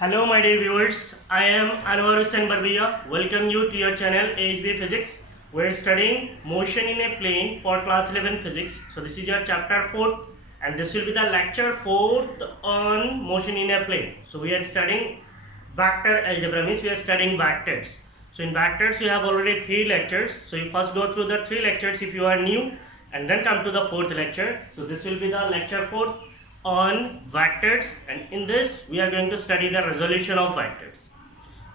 Hello, my dear viewers. I am Anwar Hussain Barbiya. Welcome you to your channel AHB Physics. We're studying motion in a plane for class 11 physics. So this is your chapter 4th, and this will be the lecture 4th on motion in a plane. So we are studying vector algebra, means we are studying vectors. So in vectors we have already 3 lectures. So you first go through the 3 lectures if you are new, and then come to the 4th lecture. So this will be the lecture 4th on vectors, and in this we are going to study the resolution of vectors.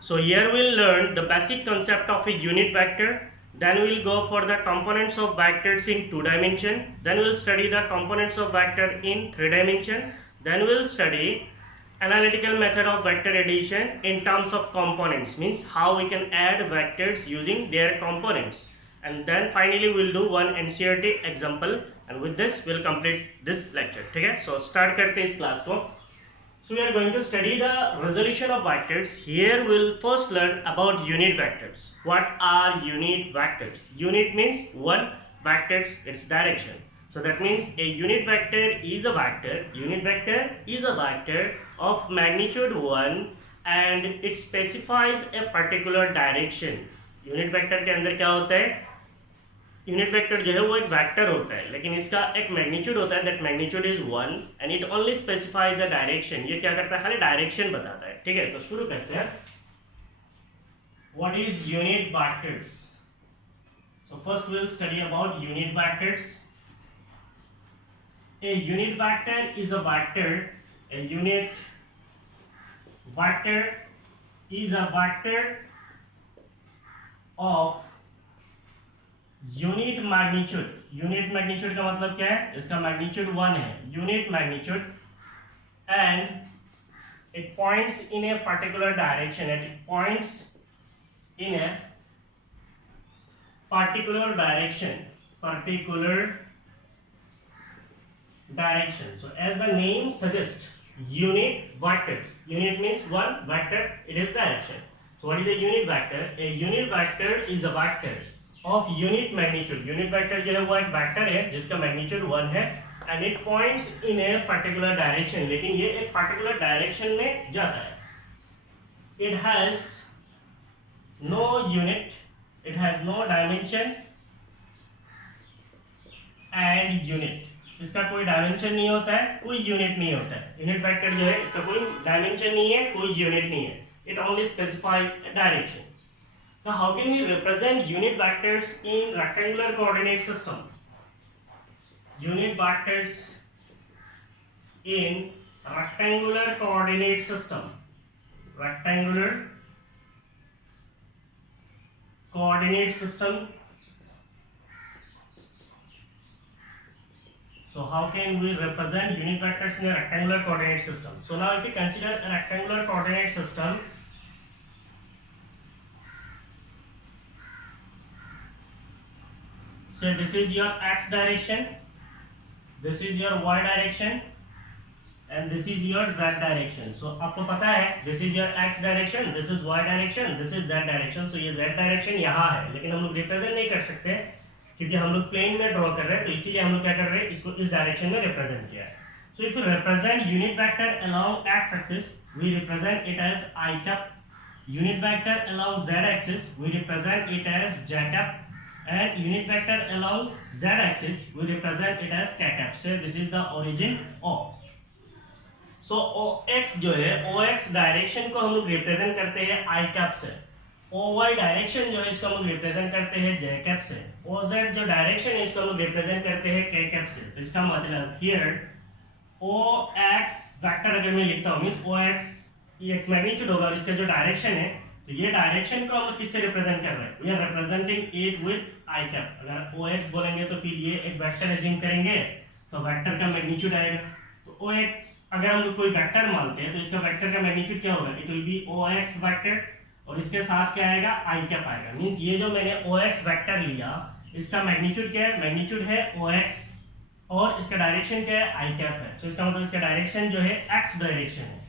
So here we'll learn the basic concept of a unit vector, then we'll go for the components of vectors in 2 dimension, then we'll study the components of vector in 3 dimension, then we'll study analytical method of vector addition in terms of components, means how we can add vectors using their components, and then finally we'll do one NCERT example, and with this we'll complete this lecture. ठीक है, so start करते हैं इस class को. So we are going to study the resolution of vectors. Here we'll first learn about unit vectors. What are unit vectors? Unit means one, vectors its direction. So that means a unit vector is a vector. Unit vector is a vector of magnitude 1 and it specifies a particular direction. Unit vector के अंदर क्या होता है? Unit vector जो है वो एक vector होता है, लेकिन इसका एक मैग्नीट्यूड होता है. That magnitude is 1 and it only specifies the direction. ये क्या करता है? खाली डायरेक्शन बताता है. ठीक है, तो शुरू करते हैं. What is unit vectors? So first we will study about unit vectors. A unit vector is a vector. A unit vector is a vector of unit magnitude. Unit magnitude का मतलब क्या है? इसका मैग्नीट्यूड 1 है. Unit magnitude and it points in a particular direction. It points in a particular direction. So as the name suggests, unit vectors. Unit means one, vector it is direction. So what is a unit vector? A unit vector is a vector of unit magnitude. Unit vector जो है वो एक vector है जिसका magnitude 1 है and it points in a particular direction. लेकिन ये एक particular direction में जाता है. It has no unit, it has no dimension and unit. इसका कोई डायमेंशन नहीं होता है, कोई यूनिट नहीं होता है. यूनिट वेक्टर जो है इसका कोई डायमेंशन नहीं है, कोई यूनिट नहीं है. It only specifies a direction. Now how can we represent unit vectors in rectangular coordinate system? Unit vectors in rectangular coordinate system. Rectangular coordinate system. So how can we represent unit vectors in a rectangular coordinate system? So now if we consider a rectangular coordinate system, so this is your x direction, this is your y direction and this is your z direction. So आपको पता है this is your x direction, this is y direction, this is z direction. So ये z direction यहाँ है, लेकिन हम लोग represent नहीं कर सकते क्योंकि हम लोग प्लेन में ड्रॉ कर रहे हैं, तो इसीलिए हम लोग क्या कर रहे हैं, इसको इस डायरेक्शन में रिप्रेजेंट किया है. So if you represent unit vector along x axis, we represent it as I cap. Unit vector along z axis, we represent it as j cap. And unit vector along z axis we represent it as k cap. So this is the origin O. So OX जो है, OX direction को हम लोग represent करते हैं I cap से. OY direction जो है इसको हम लोग रिप्रेजेंट करते हैं J cap से. OZ जो डायरेक्शन है इसको हम लोग रिप्रेजेंट करते हैं K cap से. तो इसका मतलब here OX वेक्टर अगर मैं लिखता हूँ, मींस OX ये एक मैग्नीट्यूड होगा और इसका जो डायरेक्शन है, तो ये डायरेक्शन को हम किससे रिप्रेजेंट कर रहे हैं? We are representing it with I cap. अगर OX बोलेंगे तो फिर ये एक वेक्टर एज्यूम करेंगे तो वेक्टर का मैग्नीट्यूड आएगा. तो OX अगर हम लोग कोई वेक्टर मानते हैं तो इसका वेक्टर का मैग्नीट्यूड क्या होगा? It will B OX vector और इसके साथ क्या आएगा? आई कैप आएगा. मींस ये जो मैंने OX वेक्टर लिया इसका मैग्नीट्यूड क्या है? मैग्नीट्यूड है OX और इसका डायरेक्शन क्या है? आई कैप है. तो इसका मतलब इसका डायरेक्शन जो है x डायरेक्शन है.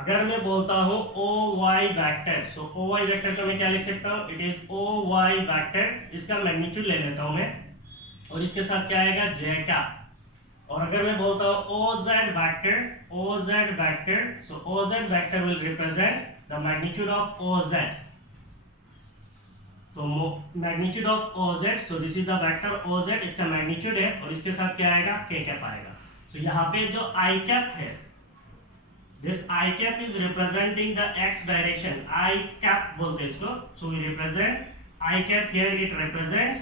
अगर मैं बोलता हूँ OY वेक्टर, सो OY वेक्टर को मैं क्या लिख सकता हूँ? It is OY vector. इसका मैग्नीट्यूड ले लेता हूँ मैं और इसके साथ क्या आएगा? J cap. और अगर मैं बोलता हूं OZ vector, so OZ vector will represent the magnitude of OZ. तो magnitude of OZ, so this is the vector OZ, इसका मैग्नीट्यूड है और इसके साथ क्या आएगा, k कैप आएगा. सो यहाँ पे जो I कैप है, this I cap is representing the x direction. I cap बोलते हैं इसको. So we represent I cap here, it represents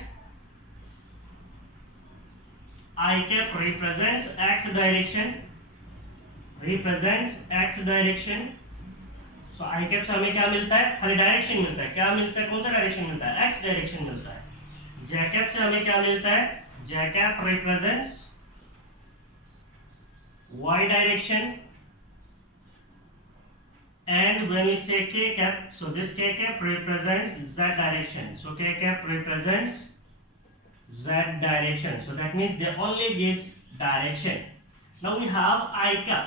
I cap represents x direction, so I cap से हमें क्या मिलता है, खाली डायरेक्शन मिलता है. क्या मिलता है, कौन सा डायरेक्शन मिलता है, x डायरेक्शन मिलता है. J cap से हमें क्या मिलता है, J cap represents y direction, and when we say k cap, so this k cap represents z direction. So k cap represents z direction, so that means they only gives direction. Now we have I cap.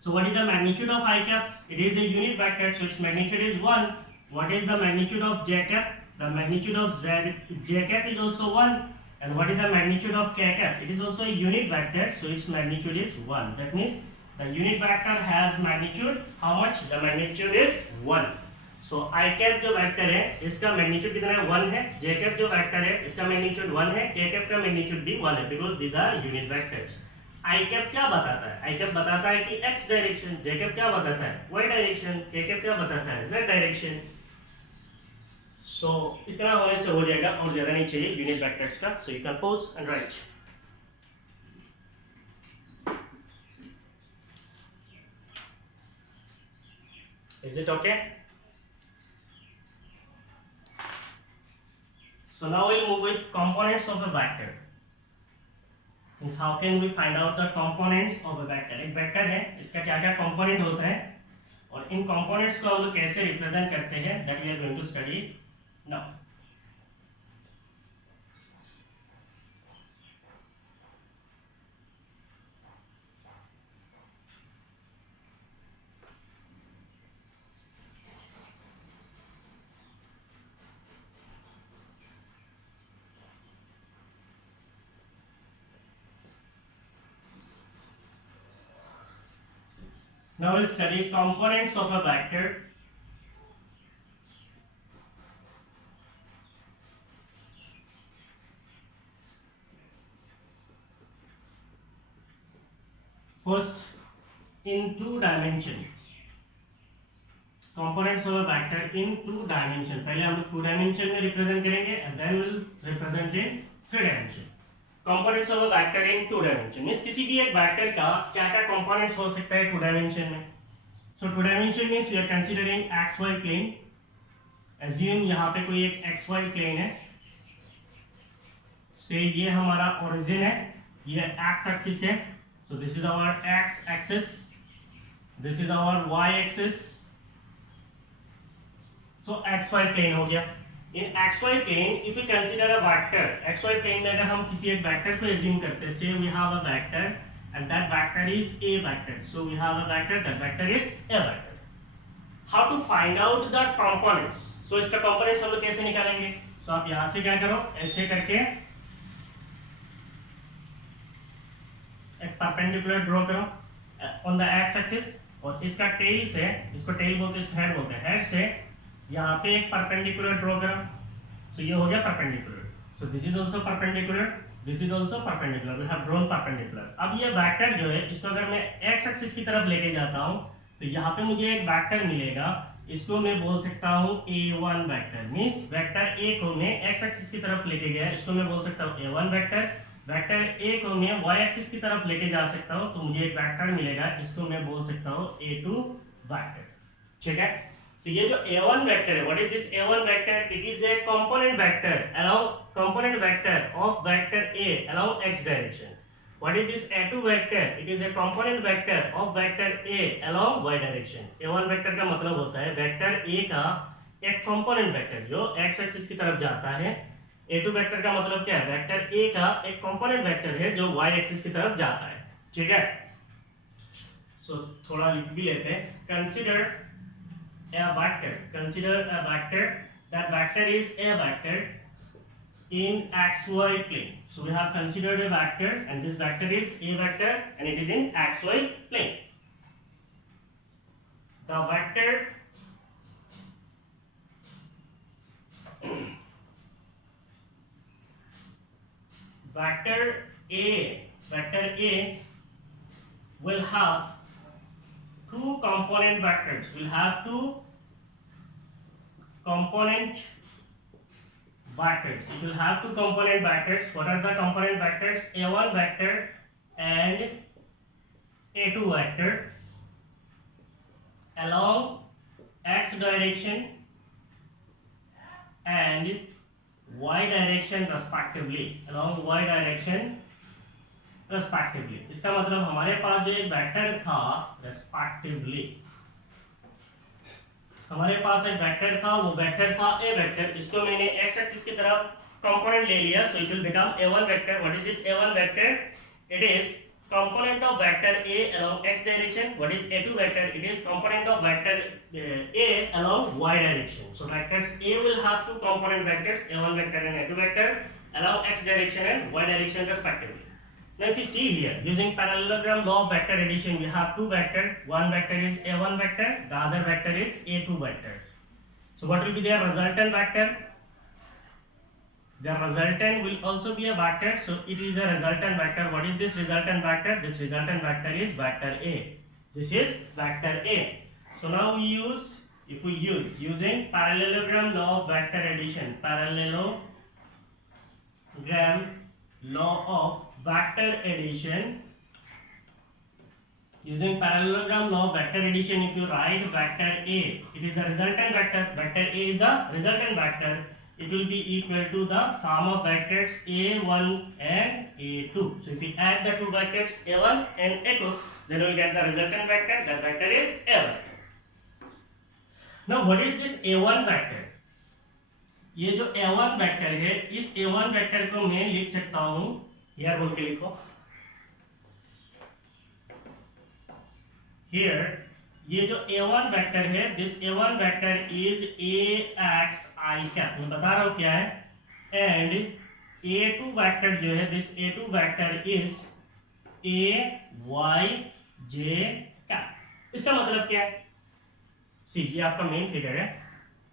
So what is the magnitude of I cap? It is a unit vector, so its magnitude is 1. What is the magnitude of j cap? The magnitude of j cap is also 1. And what is the magnitude of k cap? It is also a unit vector, so its magnitude is 1. That means the unit vector has magnitude how much? The magnitude is 1. So I cap जो vector है इसका magnitude कितना है, 1 है. जे cap जो vector है इसका magnitude 1 है. के कैप का मैग्नीट्यूड भी 1 है, because these are unit vectors. I cap क्या बताता है, आई कैप बताता है कि x डायरेक्शन. जे कैप क्या बताता है, y डायरेक्शन. के कैप क्या बताता है, z डायरेक्शन. सो इतना होने से हो जाएगा, और ज्यादा नहीं चाहिए यूनिट वेक्टर्स का. So you can pause and right. Is it okay? So now we'll move with components of a vector. Means how can we find out the components of a vector? एक vector है, इसका क्या क्या component होता है और इन components को हम लोग कैसे रिप्रेजेंट करते हैं, that we are going to study now. Now we'll study components of a vector. First, in 2 dimension. Components of a vector in 2 dimension. पहले हम 2 dimension में represent करेंगे and then we'll represent in 3 dimension. Components of a vector in 2 dimension. means किसी भी एक vector का क्या क्या components हो सकता है 2 dimension में. So 2 dimension means we are considering xy plane. Assume यहाँ पे कोई एक xy plane है. Say ये हमारा origin है, ये x axis है. So this is our x axis. This is our y axis. So xy plane हो गया. In xy plane, if we consider a vector, xy plane में अगर हम किसी एक वेक्टर को assume करते हैं, say we have a vector and that vector is a vector. So we have a vector, that vector is a vector. How to find out the components? So इसका components हम लोग कैसे निकालेंगे? So आप यहाँ से क्या करो, ऐसे करके एक परपेंडिकुलर ड्रॉ करो on the x axis और इसका टेल से, इसको टेल बोलते हैं, इसको हेड बोलते हैं, हेड से यहाँ पे एक परपेंडिकुलर ड्रॉ करो. सो ये हो गया perpendicular. So this is also perpendicular, this is also perpendicular. We have drawn perpendicular. अब ये वेक्टर जो है इसको अगर मैं x एक्सिस की तरफ लेके जाता हूँ तो यहाँ पे मुझे एक वेक्टर मिलेगा. इसको मैं बोल सकता हूँ a1 vector. Means vector a को मैं x एक्सिस की तरफ लेके गया, इसको मैं बोल सकता हूँ a1 वेक्टर. वेक्टर a को मैं y एक्सिस की तरफ लेके जा सकता हूँ तो मुझे एक वेक्टर मिलेगा, इसको मैं बोल सकता हूँ a2 वेक्टर. ठीक है. तो ये जो a1 वेक्टर है, what is this a1 vector? It is a component vector of vector a along x direction. What is this a2 vector? It is a component vector of vector a along y direction. a1 vector का मतलब होता है vector a का एक component vector जो x axis की तरफ जाता है. a2 वेक्टर का मतलब क्या है? वेक्टर a का एक कंपोनेंट वेक्टर है जो y एक्सिस की तरफ जाता है. ठीक है. सो थोड़ा लिख भी लेते हैं. Consider a vector, consider a vector, that vector is a vector in xy plane. So we have considered a vector, and this vector is a vector and it is in xy plane. The vector vector A will have two component vectors. Will have two component vectors. It will have two component vectors. What are the component vectors? A1 vector and A2 vector along x direction and y direction respectively. Along y direction respectively. इसका मतलब हमारे पास जो एक vector था respectively, हमारे पास एक vector था, वो वेक्टर था a वेक्टर. इसको मैंने x एक्सिस की तरफ कंपोनेंट ले लिया, so it will become a1 vector. What is this a1 vector? It is component of vector a along x direction. What is a2 vector? It is component of vector a along y direction. So vectors a will have two component vectors, a1 vector and a2 vector, along x direction and y direction respectively. Now if you see here, using parallelogram law of vector addition, we have two vectors. One vector is a1 vector, the other vector is a2 vector. So what will be their resultant vector? The resultant will also be a vector, so it is a resultant vector. What is this resultant vector? This resultant vector is vector A. This is vector A. So now if we use using parallelogram law of vector addition, parallelogram law of vector addition, using parallelogram law of vector addition, if you write vector A, it is the resultant vector. Vector A is the resultant vector. It will be equal to the sum of vectors a1 and a2. So if we add the two vectors a1 and a2, then we will get the resultant vector. That vector is a vector. Now what is this a1 vector? ये जो a1 vector है, इस a1 vector को मैं लिख सकता हूं, यार बोल के लिखो, here ये जो a1 वेक्टर है, this a1 vector is ax I cap, मैं बता रहा हूं क्या है, and a2 वेक्टर जो है, this a2 vector is ay j cap. इसका मतलब क्या है? सी, ये आपका मेन फिगर है,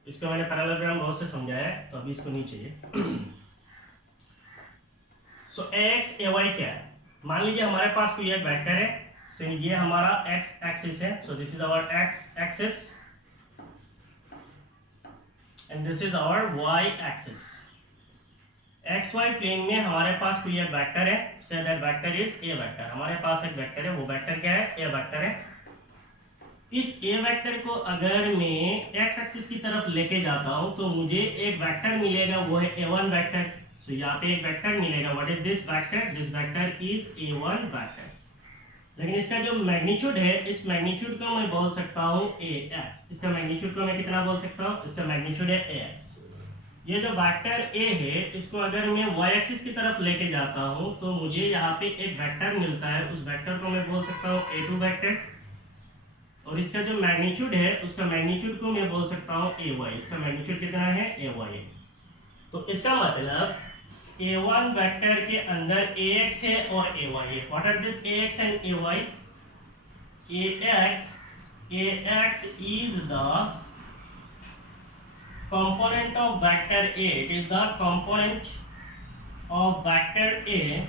इसको मैंने पैरेललोग्राम बहुत से समझाया है, तो अभी इसको नहीं चाहिए. सो ax ay क्या है? मान लीजिए हमारे पास कोई एक वेक्टर है, so ये हमारा x एक्सिस है, so this is our x axis and this is our y axis. xy plane में हमारे पास कोई एक वेक्टर है, say that vector is a vector. हमारे पास एक वेक्टर है, वो वेक्टर क्या है? a वेक्टर है. इस a वेक्टर को अगर मैं x एक्सिस की तरफ लेके जाता हूं तो मुझे एक वेक्टर मिलेगा, वो है a1 वेक्टर. सो यहाँ पे एक वेक्टर मिलेगा. What is this vector? This vector is a1 vector. लेकिन इसका जो मैग्नीट्यूड है, इस मैग्नीट्यूड को मैं बोल सकता हूँ ax. इसका मैग्नीट्यूड को मैं कितना बोल सकता हूँ? इसका मैग्नीट्यूड है ax. ये जो वेक्टर a है, इसको अगर मैं y एक्सिस की तरफ लेके जाता हूँ तो मुझे यहाँ पे एक वेक्टर मिलता है. उस वेक्टर को मैं बोल सकता हूँ a2 वेक्टर. और इसका जो मैग्नीट्यूड है, उसका मैग्नीट्यूड को मैं बोल सकता हूँ ay. इसका मैग्नीट्यूड कितना है? ay. तो इसका मतलब a1 वेक्टर के अंदर ax है और ay है. What are this ax and ay? ax is the component of vector a. It is the component of vector a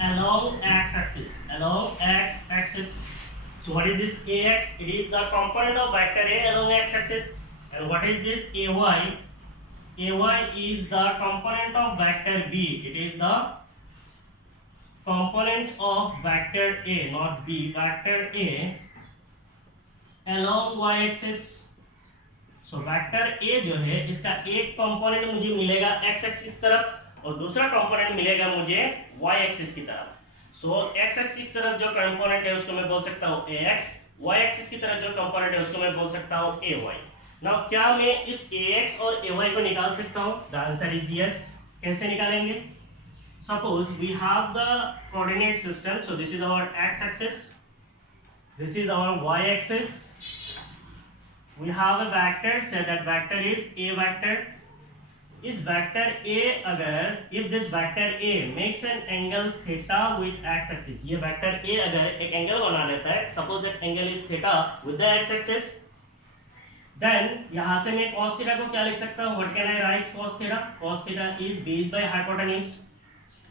along x axis. Along x axis. So what is this ax? It is the component of vector a along x axis. And what is this ay? Ay is the component of vector b. It is the component of vector a, not b, vector a along y axis. So vector a जो है, इसका एक component मुझे मिलेगा x axis तरफ और दूसरा component मिलेगा मुझे y एक्सिस की तरफ. सो x एक्सिस की तरफ जो कंपोनेंट है उसको मैं बोल सकता हूँ ax, y एक्सिस की तरफ जो कंपोनेंट है उसको मैं बोल सकता हूँ ay. नाउ क्या मैं इस ax और ay को निकाल सकता हूँ? The answer is yes. कैसे निकालेंगे? Suppose we have the coordinate system. So this is our x axis, this is our y axis. We have a vector, say that vector is a vector. इस vector a अगर if this vector a makes an angle theta with x axis, ये vector a अगर एक angle बना लेता है, suppose that angle is theta with the x axis, then यहां से मैं cos थीटा को क्या लिख सकता हूं? What can I right cos theta? cos theta is base by hypotenuse.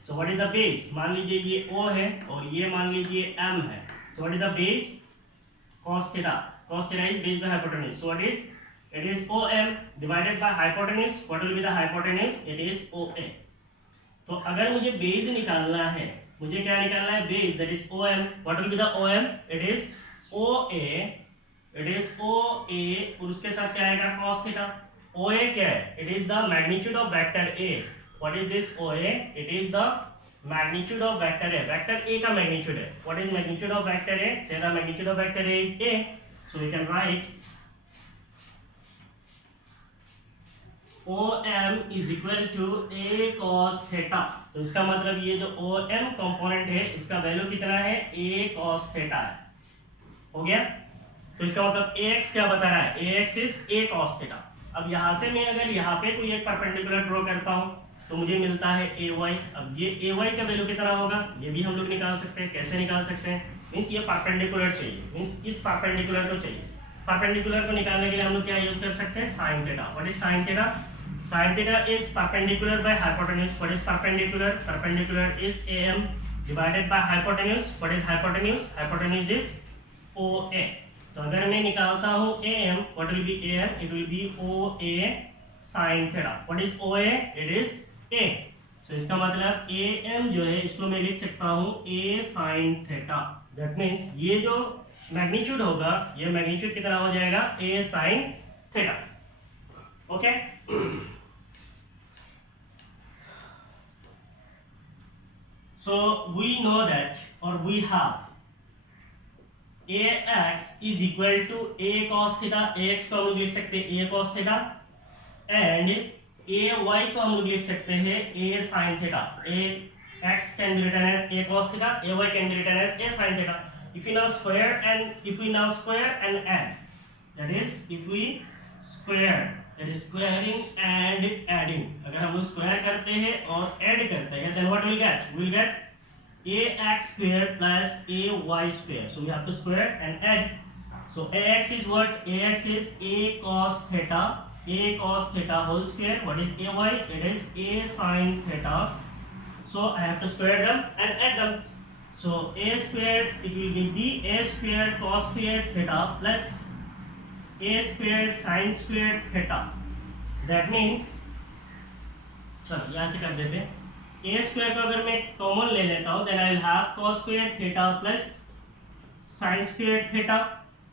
So what is the base? मान लीजिए ये O है और ये मान लीजिए M है। सो what is the base? cos theta. cos theta is base by hypotenuse. So what is? It is OM divided by hypotenuse. What will be the hypotenuse? It is OA. तो अगर मुझे base निकालना है, मुझे क्या निकालना है? Base, that is OM. What will be the OM? It is OA. It is OA और उसके साथ क्या आएगा? cos theta. OA क्या है? It is the magnitude of vector A. What is this OA? It is the magnitude of vector A. Vector A का magnitude है। What is magnitude of vector A? Say the magnitude of vector A is A. So we can write OM is equal to A cos theta. तो इसका मतलब ये जो OM component है इसका value कितना है? A cos थीटा है। हो गया? तो इसका मतलब AX क्या बता रहा है? AX is A cos theta. अब यहाँ से मैं अगर यहाँ पे कोई एक परपेंडिकुलर ड्रॉ करता हूँ तो मुझे मिलता है AY। अब ये AY का वैल्यू कितना होगा? ये भी हम लोग निकाल सकते हैं। कैसे निकाल सकते हैं? मीन्स ये परपेंडिकुलर चाहिए, मीन्स इस परपेंडिकुलर को चाहिए। परपेंडिकुलर को निकालने के लिए हम लोग क्या यूज कर सकते हैं? Sine theta. What is sine theta? Sin theta is perpendicular by hypotenuse. What is perpendicular? Perpendicular is AM divided by hypotenuse. What is hypotenuse? Hypotenuse is OA. तो अगर मैं निकालता हूँ AM, what will be AM? It will be OA sin theta. What is OA? It is A. So इसका मतलब AM जो है इसको मैं लिख सकता हूँ A sin theta. That means ये जो मैग्नीट्यूड होगा, ये मैग्नीट्यूड कितना हो जाएगा? A sin theta. Okay? So we know that, or we have AX is equal to A cos theta. AX को हम लोग लिख सकते हैं A cos theta and AY को हम लोग लिख सकते हैं A sin theta. AX can be written as A cos theta, AY can be written as A sin theta. If we now square and add, that is if we square, that is squaring and adding. अगर हम लोग square करते हैं और add करते हैं, then what we'll get? We'll get AX square plus AY square. So we have to square and add. So AX is what? AX is A cos theta. A cos theta whole square. What is AY? It is A sin theta. So I have to square them and add them. So A squared, it will be A squared cos squared theta plus A squared sin squared theta. That means, चलो यहाँ से कर देते हैं। A square को अगर मैं common ले लेता हूँ, then I will have cos squared theta plus sin squared theta.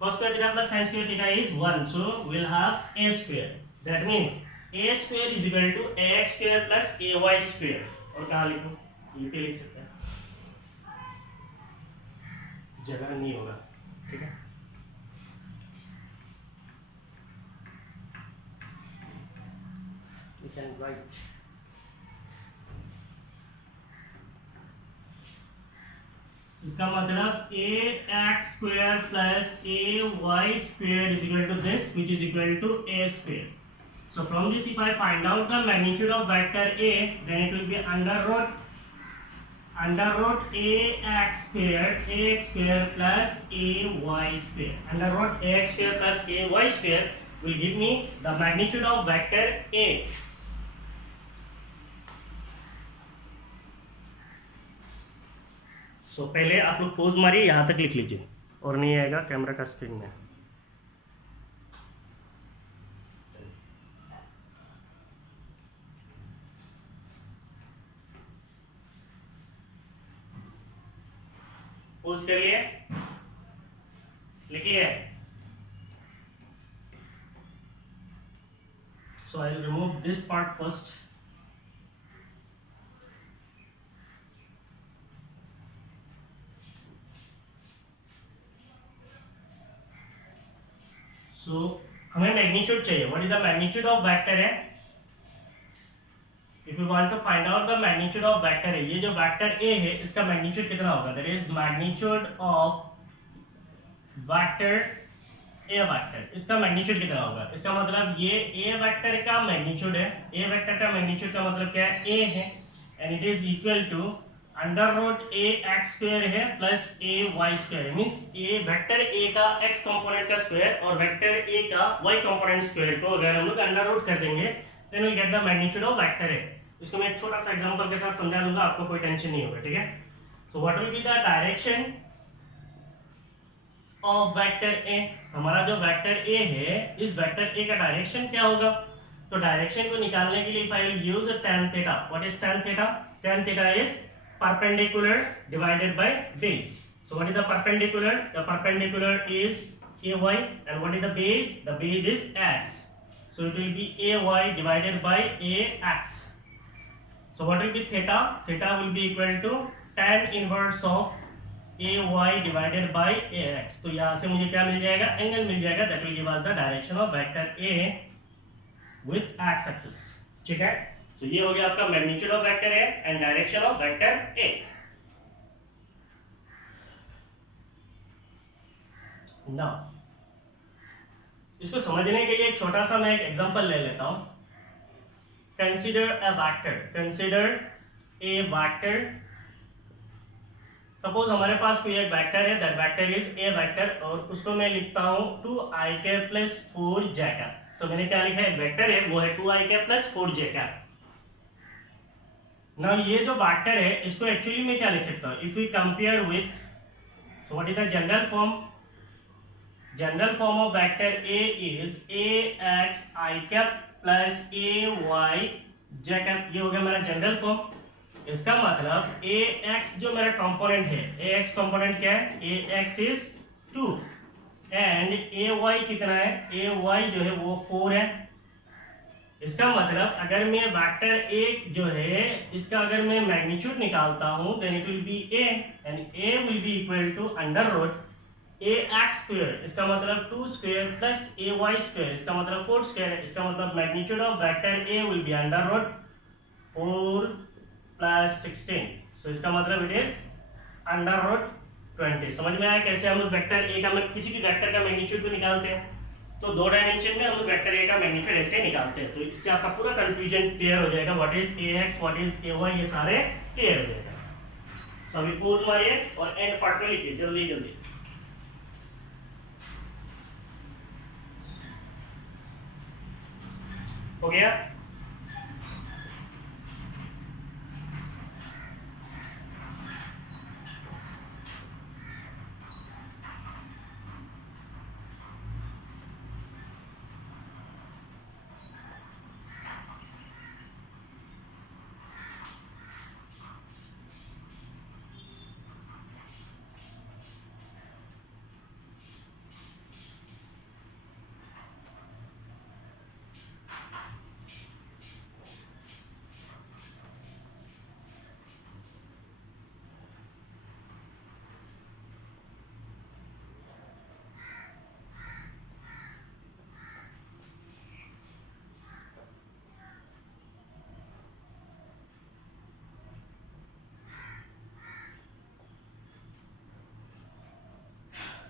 Cos squared theta plus sin squared theta is 1, so we will have A square. That means A square is equal to AX square plus AY square. और कहाँ लिखूँ? ये पे लिख सकते हैं, जगह नहीं होगा, ठीक है? We can write इसका मतलब AX square plus AY square is equal to this, which is equal to A square. So from this, if I find out the magnitude of vector A, then it will be under root AX square plus AY square. Under root AX square plus AY square will give me the magnitude of vector A. So पहले आप लोग pose मारिए, यहाँ तक लिख लीजिए और नहीं आएगा कैमरा का स्क्रीन में। पोज कर लिए, लिख लिए। So I will remove this part first. So हमें मैग्नीट्यूड चाहिए। What is the magnitude of vector है? If you want to find out the magnitude of vector है, ये जो वेक्टर ए है इसका मैग्नीट्यूड कितना होगा? That is magnitude of vector A vector, इसका मैग्नीट्यूड कितना होगा? इसका मतलब ये ए वेक्टर का मैग्नीट्यूड है। ए वेक्टर का मैग्नीट्यूड का मतलब क्या है? ए है, and it is equal to under root A X square है plus A Y square, means a vector A का एक्स कंपोनेंट का स्क्वायर और वेक्टर ए का वाई कंपोनेंट स्क्वायर को अगर हम लोग अंडर रूट कर देंगे then we get the magnitude of vector a. इसको मैं एक छोटा सा एग्जांपल के साथ समझा दूंगा, आपको कोई टेंशन नहीं होगा, ठीक है? सो what will be the direction of vector ए? हमारा जो वेक्टर ए है, इस वेक्टर ए का डायरेक्शन क्या होगा? तो डायरेक्शन को निकालने के लिए if I will use tan theta, what is tan theta? tan theta is perpendicular divided by base. So what is the perpendicular? The perpendicular is ay, and what is the base? The base is x. So it will be ay divided by ax. So what will be theta? Theta will be equal to tan inverse of ay divided by ax. तो यहाँ से मुझे क्या मिल जाएगा? Angle मिल जाएगा, that will give us the direction of vector a with x axis. ठीक है? तो ये हो गया आपका magnitude of vector A and direction of vector A. Now इसको समझने के लिए एक छोटा सा मैं एक एग्जांपल ले लेता हूं। Consider a vector, consider a vector. Suppose हमारे पास कोई एक वेक्टर है, that vector is A vector, और उसको मैं लिखता हूं 2ik + 4j। तो मैंने क्या लिखा है? एक वेक्टर है वो है 2ik + 4j। ना ये जो वेक्टर है इसको एक्चुअली मैं क्या लिख सकता हूँ? If we compare with, so what is the general form? General form of vector a is ax i cap plus ay j cap. ये हो गया मेरा जनरल फॉर्म। इसका मतलब ax जो मेरा कंपोनेंट है, ax कंपोनेंट क्या है? ax इज 2 एंड ay कितना है? ay जो है वो 4 है। इसका मतलब अगर मैं वेक्टर ए जो है इसका अगर मैं मैग्नीट्यूड निकालता हूं then it will be a, and a will be equal to under root ax square. इसका मतलब 2 स्क्वायर प्लस ay स्क्वायर, इसका मतलब 4 स्क्वायर है। इसका मतलब magnitude of vector a will be under root 4 + 16। So इसका मतलब इट इज अंडर रूट 20। समझ में आया कैसे हम लोग वेक्टर ए का, किसी भी वेक्टर का मैग्नीट्यूड को निकालते हैं? तो 2 डायमेंशन में हम लोग वेक्टर ए का मैग्नीट्यूड ऐसे निकालते हैं। तो इससे आपका पूरा कंफ्यूजन क्लियर हो जाएगा, what is ax, what is ay, ये सारे क्लियर हो जाएगा। तो अभी पूर्ण मारिए और एंड पार्ट में लिखिए जल्दी जल्दी। हो गया?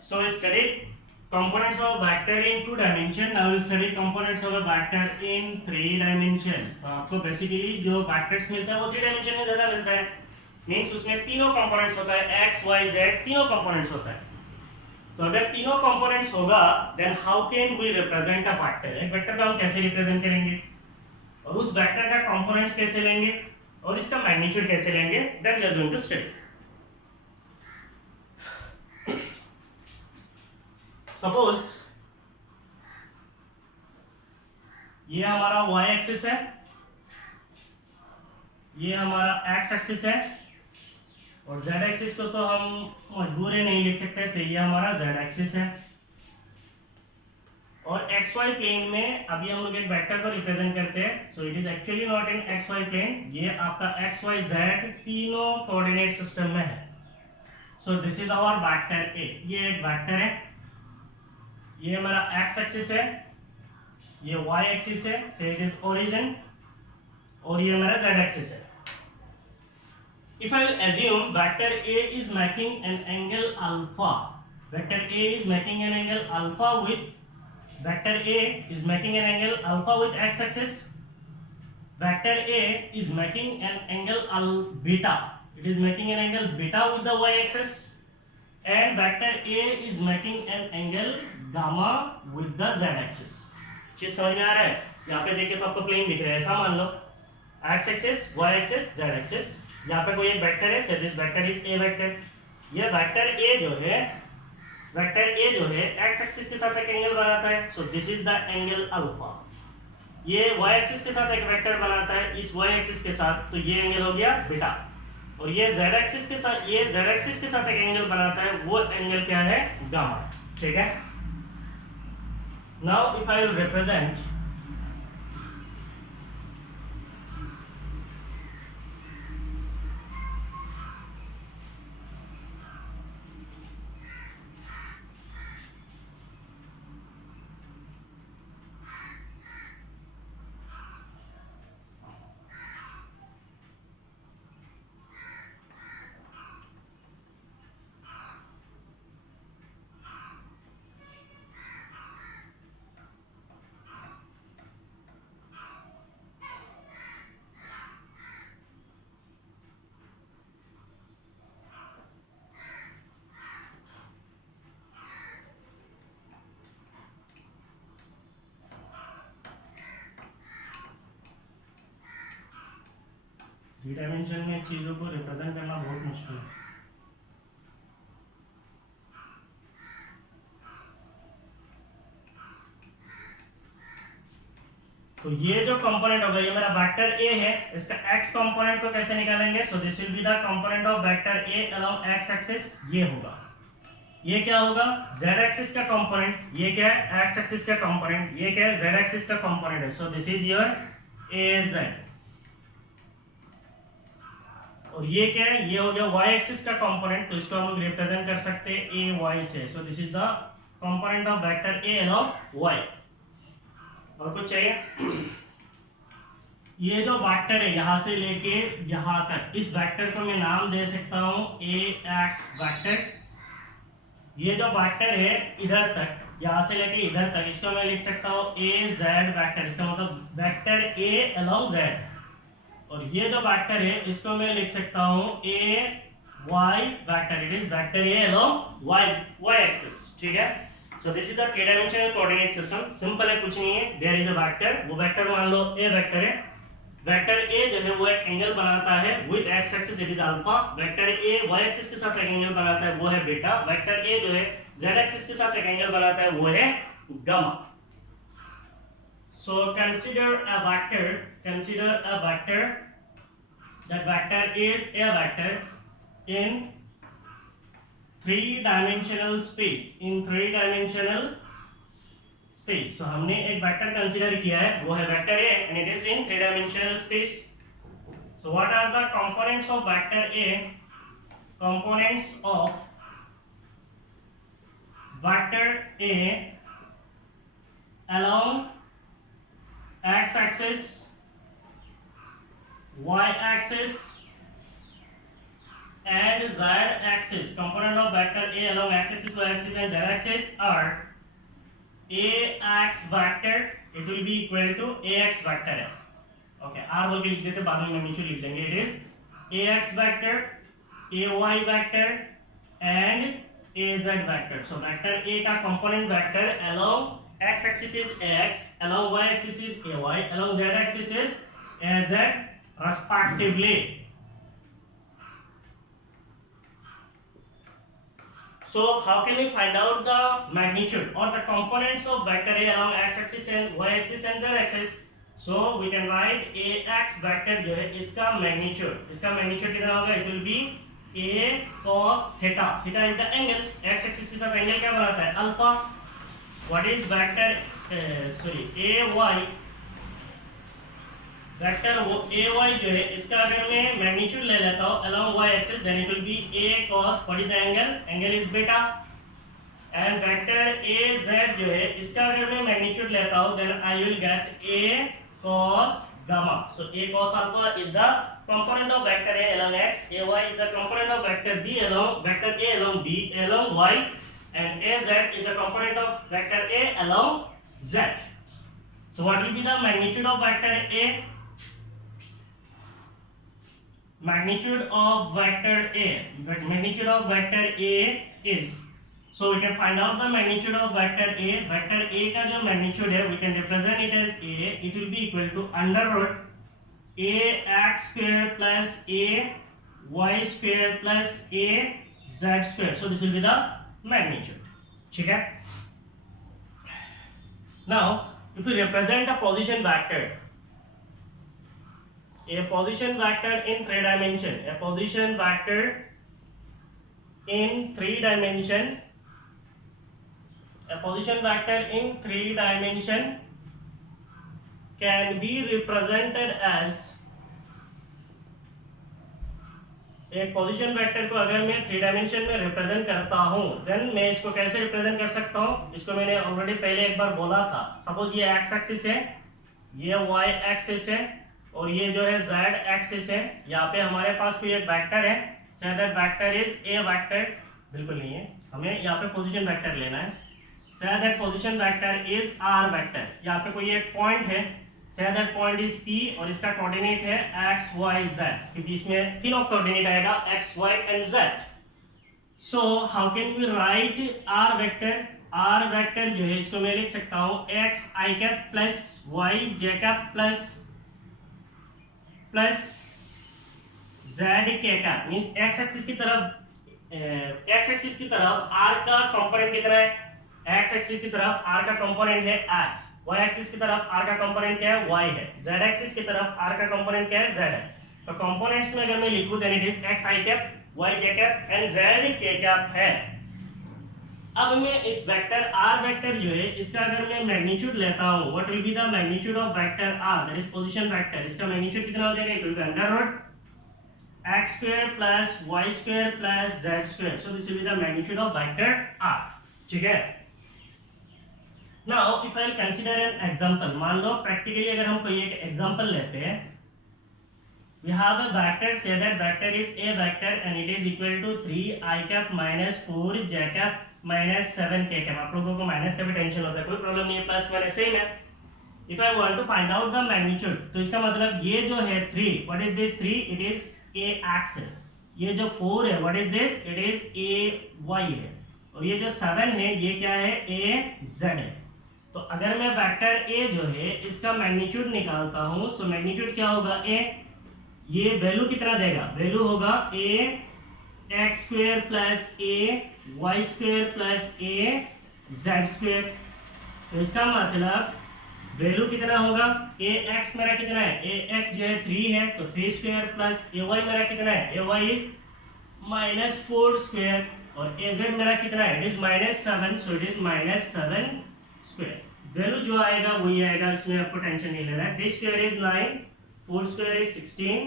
So we studied components of a vector in 2 dimension. Now we'll study components of a vector in 3 dimension. तो आपको बेसिकली जो वेक्टर्स मिलता है वो 3 डायमेंशन में ज्यादा मिलता है। मींस उसमें तीनों कंपोनेंट्स होता है, x y z तीनों कंपोनेंट्स होता है। तो अगर तीनों कंपोनेंट्स होगा then how can we represent a vector? एक वेक्टर को हम कैसे रिप्रेजेंट करेंगे और उस वेक्टर का कंपोनेंट्स कैसे लेंगे और इसका मैग्नीट्यूड कैसे लेंगे, that we are going to study. Suppose ये हमारा y एक्सिस है, ये हमारा x एक्सिस है, और z एक्सिस को तो हम मजबूर है नहीं लिख सकते, सही ये हमारा z एक्सिस है। और xy प्लेन में अभी हम लोग एक वेक्टर को रिप्रेजेंट करते हैं, so it is actually not in xy plane, ये आपका xy z तीनों कोऑर्डिनेट सिस्टम में है। So this is our vector a, ये एक वेक्टर है, ये हमारा x एक्सिस है, ये y एक्सिस है, से इट इज ओरिजिन, और ये हमारा z एक्सिस है। If I will assume vector A is making an angle alpha, vector A is making an angle alpha with vector A is making an angle alpha with x axis. Vector A is making an angle beta. It is making an angle beta with the y axis, and vector A is making an angle gamma with the z axis. चीज समझ में आ रहा है? यहाँ पे देखिए तो आपको प्लेन दिख रहा है, ऐसा मान लो x axis, y axis, z axis. यहाँ पे कोई एक वेक्टर है, so this vector is a vector. ये वेक्टर A जो है x एक्सिस के साथ एक एंगल बनाता है, so this is the angle alpha. ये y एक्सिस के साथ एक वेक्टर बनाता है इस y एक्सिस के साथ, तो ये एंगल हो गया बीटा. और ये z एक्सिस के साथ एक एंगल बनाता है, वो एंगल क्या है? गामा. ठीक है. Now if I will represent three dimension में चीजों को रिप्रेजेंट करना बहुत मुश्किल है. तो ये जो कंपोनेंट होगा, ये मेरा वेक्टर ए है, इसका x कंपोनेंट को कैसे निकालेंगे? सो this will be the component of vector a along x axis. ये होगा, ये क्या होगा? z एक्सिस का कंपोनेंट. ये क्या है? x एक्सिस का कंपोनेंट. ये क्या है? z एक्सिस का कंपोनेंट है. So this is your az. और ये क्या है? ये हो गया y एक्सिस का कंपोनेंट, तो इसको हम लोग रिप्रेजेंट कर सकते हैं ay से. सो this is the component of vector a along y. और कुछ चाहिए? ये जो वेक्टर है यहां से लेके यहां तक, इस वेक्टर को मैं नाम दे सकता हूं ax वेक्टर. ये जो वेक्टर है इधर तक, यहां से लेके इधर तक, इसको मैं लिख सकता हूं az वेक्टर. इसका मतलब वेक्टर a अलोंग z. और ये जो वेक्टर है इसको मैं लिख सकता हूं ay vector. It is vector a along y axis. ठीक है. So this is the three dimensional coordinate system. Simple है, कुछ नहीं है. There is a vector. वो वेक्टर मान लो a वेक्टर है. वेक्टर a जो है वो एक एंगल बनाता है with x axis, it is alpha. Vector a y axis के साथ एक एंगल बनाता है, वो है बीटा. वेक्टर a जो है z एक्सिस के साथ एक एंगल बनाता है, वो है gamma. So consider a vector. That vector is a vector in three-dimensional space. So हमने एक वेक्टर कंसीडर किया है, वो है vector a and it is in three-dimensional space. So what are the components of vector a? Components of vector a along x-axis, y-axis and z-axis. Component of vector a along x-axis, y-axis and z-axis are ax vector. It will be equal to ax vector है. Okay, r बोल के लिख देते, बाद में magnitude लिख देंगे. It is ax vector, ay vector and az vector. So vector a का component vector along x-axis is ax, along y-axis is ay, along z-axis is az respectively. So how can we find out the magnitude or the components of vector a along x-axis and y-axis and z-axis? So we can write ax vector जो है इसका magnitude कितना होगा? It will be a cos theta. Theta is the angle. x-axis के साथ angle क्या बनाता है? Alpha. What is vector? ay vector वो ay जो है इसका अगर मैं मैग्नीट्यूड ले लेता हूँ along y axis, then it will be a cos. what is the angle is beta. and vector az जो है इसका अगर मैं मैग्नीट्यूड लेता हूँ, then I will get a cos gamma. so a cos alpha is the component of vector a along x, ay is the component of vector b along vector a along b along y, and AZ is the component of vector A along Z. So what will be the magnitude of vector A? Magnitude of vector A. Magnitude of vector A is, so we can find out the magnitude of vector A. Vector A का जो magnitude है, we can represent it as A. It will be equal to under root A x square plus A y square plus A z square. So this will be the magnitude. ठीक है? Now if we represent a position vector in three dimension, a position vector in three dimension, a position vector in three dimension can be represented as, एक position vector को अगर मैं three dimension में represent करता हूं, then मैं इसको कैसे रिप्रेजेंट कर सकता हूं? इसको मैंने ऑलरेडी पहले एक बार बोला था. सपोज ये एक्स एक्सिस है, ये वाई एक्सिस है और ये जो है जेड एक्सिस है. यहाँ पे हमारे पास कोई एक वेक्टर है, so that vector is A vector. बिल्कुल नहीं है, हमें यहाँ पे पोजीशन वेक्टर लेना है. So that position vector is are vector. यहाँ पे कोई एक पॉइंट है, say that point is P और इसका कोऑर्डिनेट है x y z, क्योंकि इसमें तीनों कोऑर्डिनेट आएगा x y and z. So how can we write r vector? r vector जो है इसको मैं लिख सकता हूँ x I cap plus y j cap plus z k cap. Means x axis की तरफ r का कंपोनेंट कितना है? x एक्सिस की तरफ r का कंपोनेंट है x, y एक्सिस की तरफ r का कंपोनेंट क्या है? y है, z एक्सिस की तरफ r का कंपोनेंट क्या है? z है. तो कंपोनेंट्स में अगर मैं लिखूं then it is x I cap, y j cap and z k cap है. अब मैं इस वेक्टर r वेक्टर जो है इसका अगर मैं मैग्नीट्यूड लेता हूं, what will be the magnitude of vector r, that is position vector. इसका मैग्नीट्यूड कितना हो जाएगा? It will be under root x square plus y square plus z square. So this will be the magnitude of vector r. ठीक है? Now if I'll consider an example, मान लो practically अगर हम कोई एक एग्जांपल लेते हैं, we have a vector, say that vector is a vector and it is equal to 3 I cap minus 4 j cap minus 7 k cap. आप लोगों को माइनस का भी टेंशन होता है, कोई प्रॉब्लम नहीं है, प्लस माइनस सेम है. If I want to find out the magnitude, तो इसका मतलब ये जो है 3, what is this 3? It is a x है. ये जो 4 है, what is this? It is a y है. और ये जो 7 है, ये क्या है? a z है. तो अगर मैं वेक्टर a जो है इसका मैग्नीट्यूड निकालता हूं, सो मैग्नीट्यूड क्या होगा? a. ये वैल्यू कितना देगा? वैल्यू होगा a x square plus a y square plus a z square. तो इसका मतलब वैल्यू कितना होगा? a x मेरा कितना है? a x जो है 3 है, तो 3 स्क्वायर प्लस a y मेरा कितना है? a y is minus 4 square और a z मेरा कितना है? It is minus 7, so it is minus 7 square. Value जो आएगा वही आएगा, इसमें आपको टेंशन नहीं लेना है. 3 square is 9, 4 square is 16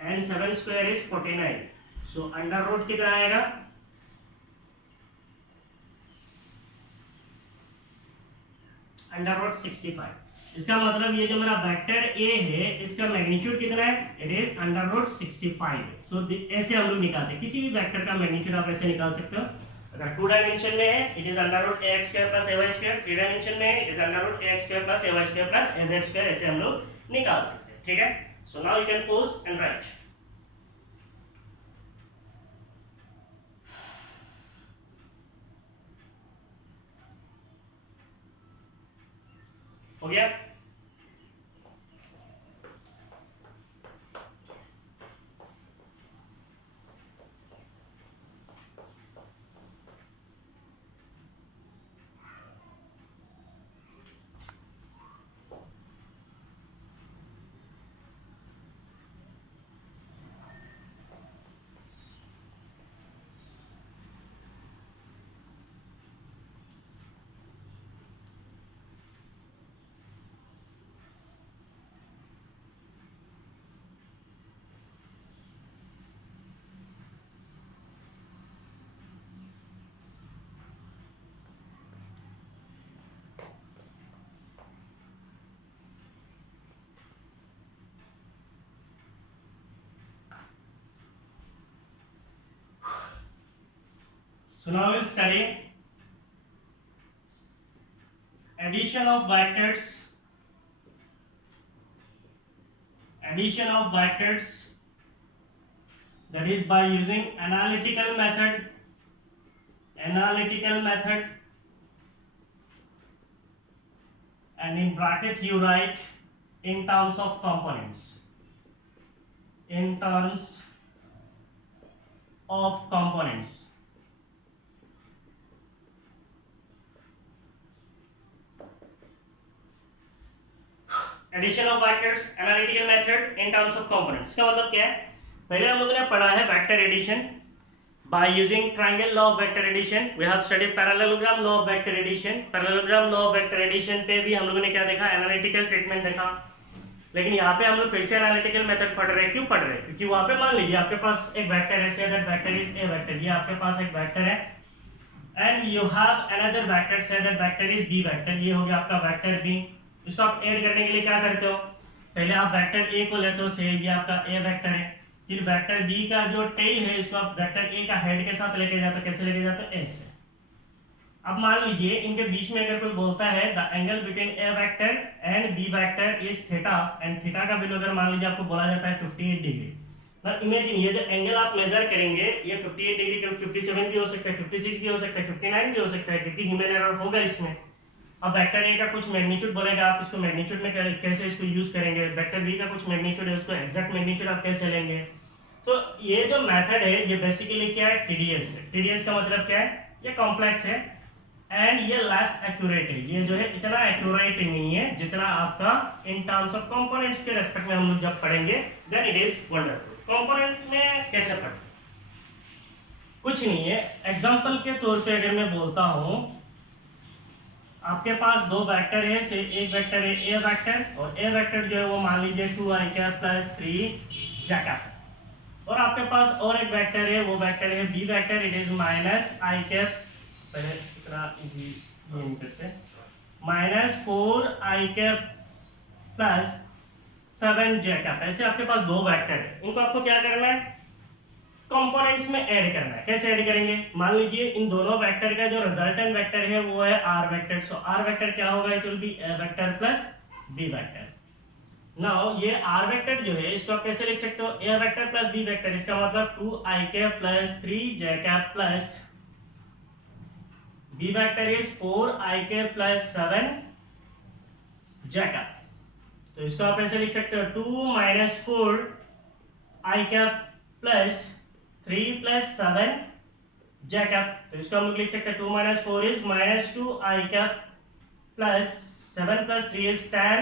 and 7 square is 49. So under root कितना आएगा? Under root 65. इसका मतलब ये जो मेरा वेक्टर a है इसका मैग्नीट्यूड कितना है? It is under root 65. So ऐसे हम लोग निकालते हैं, किसी भी वेक्टर का मैग्नीट्यूड आप ऐसे निकाल सकते हो. अगर 2 डायमेंशन में है it is under root ax square plus ay square, 3 dimension में है it is under root ax square plus ay square plus az square. ऐसे हम लोग निकाल सकते हैं. ठीक है? So now you can pause and write. हो गया? So now we'll study addition of vectors that is by using analytical method and in bracket you write in terms of components. Addition of vectors analytical method in terms of components का मतलब क्या है? पहले हम लोगों ने पढ़ा है vector addition by using triangle law of vector addition. We have studied parallelogram law of vector addition. Parallelogram law of vector addition पे भी हम लोगों ने क्या देखा? एनालिटिकल ट्रीटमेंट देखा. लेकिन यहाँ पे हम लोग फिर से एनालिटिकल मेथड पढ़ रहे हैं. क्यों पढ़ रहे हैं? क्योंकि वहाँ पे मान लीजिए आपके पास एक वेक्टर है, say that vector is A vector. ये आपके पास एक वेक्टर है and you have another vector, say that vector is B vector. ये हो गया आपका वेक्टर बी. इसको आप ऐड करने के लिए क्या करते हो? पहले आप वेक्टर ए को लेते हो, से ये आपका ए वेक्टर है. फिर वेक्टर बी का जो टेल है इसको आप वेक्टर ए का हेड के साथ लेके जाते हो. कैसे लेके जाते हो? ऐसे. अब मान लीजिए इनके बीच में अगर कोई बोलता है the angle between A vector and B vector is theta, and theta का वैल्यू अगर मान लीजिए आपको बोला जाता है 58 डिग्री. ना इमेजिन ये जो एंगल आप मेजर करेंगे ये 58 डिग्री के 57 भी हो सकता है, 56 भी हो सकता है, 59 भी हो सकता है, क्योंकि ह्यूमन एरर होगा इसमें. अब वेक्टर ए का कुछ मैग्नीट्यूड बोलेगा, आप इसको मैग्नीट्यूड में कैसे इसको यूज करेंगे? वेक्टर बी का कुछ मैग्नीट्यूड है, उसको एग्जैक्ट मैग्नीट्यूड आप कैसे लेंगे? तो ये जो मेथड है ये बेसिकली क्या है? टीडीएस है. टीडीएस का मतलब क्या है? ये कॉम्प्लेक्स है एंड ये लेस एक्यूरेट है. ये जो है इतना एक्यूरेट नहीं है जितना आपका इन टर्म्स ऑफ कंपोनेंट्स के रेस्पेक्ट में हम लोग जब पढ़ेंगे then it is wonderful. Component में कैसे पढ़ते? कुछ नहीं है. एग्जांपल के तौर पे अगर मैं बोलता हूं आपके पास दो वेक्टर है, से एक वेक्टर है ए वेक्टर और ए वेक्टर जो है वो मान लीजिए 2i cap plus 3 j cap. और आपके पास और एक वेक्टर है, वो वेक्टर है B vector, it is minus I cap. पहले इतना ये नहीं करते, minus 4i cap plus 7 j cap. ऐसे आपके पास दो वेक्टर है. इनको आपको क्या करना है? कंपोनेंट्स में ऐड करना है. कैसे ऐड करेंगे? मान लीजिए इन दोनों वेक्टर का जो रिजल्टेंट वेक्टर है वो है R vector. So R vector क्या होगा? It will be A vector plus B vector. Now ये आर वेक्टर जो है इसको आप कैसे लिख सकते हो? A vector plus B vector. इसका मतलब 2i cap plus 3 j cap plus B vector is 4i cap plus 7 j cap. तो इसको आप ऐसे लिख सकते हो 2 minus 4i cap plus 3 plus 7 j cap. तो इसको हम लोग लिख सकते हैं 2 minus 4 is minus 2i cap plus 7 plus 3 is 10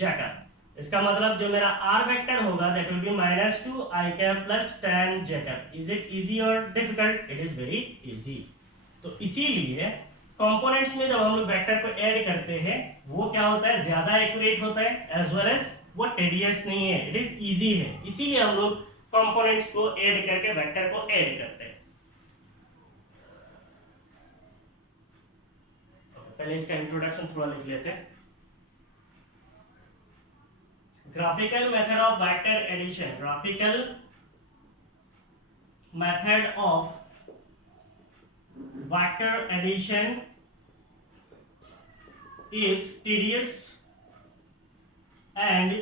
j cap. इसका मतलब जो मेरा r वेक्टर होगा that will be minus 2i cap plus 10 j cap. Is it easy और difficult? It is very easy. तो इसीलिए कंपोनेंट्स में जब हम लोग वेक्टर को ऐड करते हैं वो क्या होता है? ज्यादा एक्यूरेट होता है एज वेल एज वो टेडियस नहीं है. इट इज इजी है. इसीलिए हम लोग कंपोनेंट्स को ऐड करके वेक्टर को ऐड करते हैं. पहले इसका इंट्रोडक्शन थोड़ा लिख लेते हैं. Graphical method of vector addition. Graphical method of vector addition is tedious and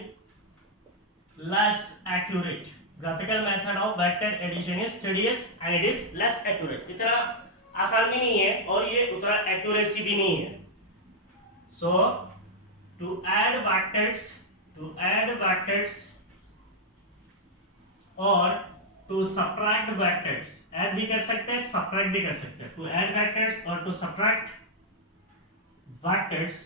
less accurate. Graphical method of vector addition is tedious and it is less accurate. इतना आसान भी नहीं है और ये उतना accuracy भी नहीं है. So to add vectors or to subtract vectors, add भी कर सकते हैं, सब्ट्रैक्ट भी कर सकते हैं. टू ऐड वेक्टर्स और to subtract vectors,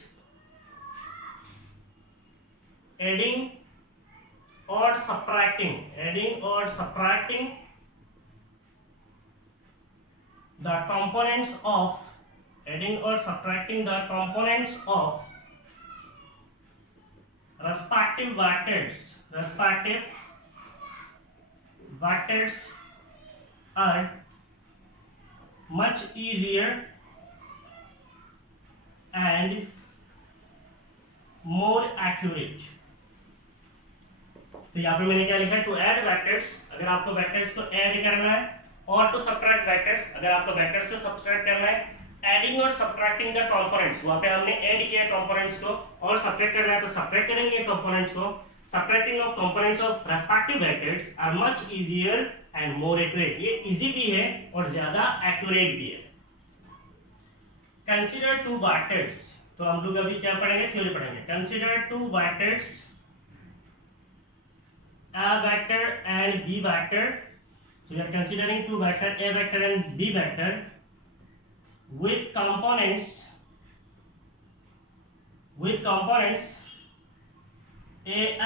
adding or subtracting the components of respective vectors are much easier and more accurate. तो यहाँ पे मैंने क्या लिखा है? टू ऐड वेक्टर्स, अगर आपको वेक्टर्स को ऐड करना है, और टू सब्ट्रैक्ट वेक्टर्स, अगर आपको वेक्टर्स को सब्ट्रैक्ट करना है, एडिंग और सब्ट्रैक्टिंग द कंपोनेंट्स, वहां पे हमने ऐड किया कंपोनेंट्स को और सब्ट्रैक्ट करना है तो सब्ट्रैक्ट करेंगे कंपोनेंट्स को. Subtracting of components of respective vectors are much easier and more accurate. ये इजी भी है और ज्यादा एक्यूरेट भी है. कंसीडर टू वेक्टर्स, तो हम लोग अभी क्या पढ़ेंगे, थ्योरी पढ़ेंगे. Consider two vectors, a vector and b vector. So we are considering two vector, a vector and b vector, with components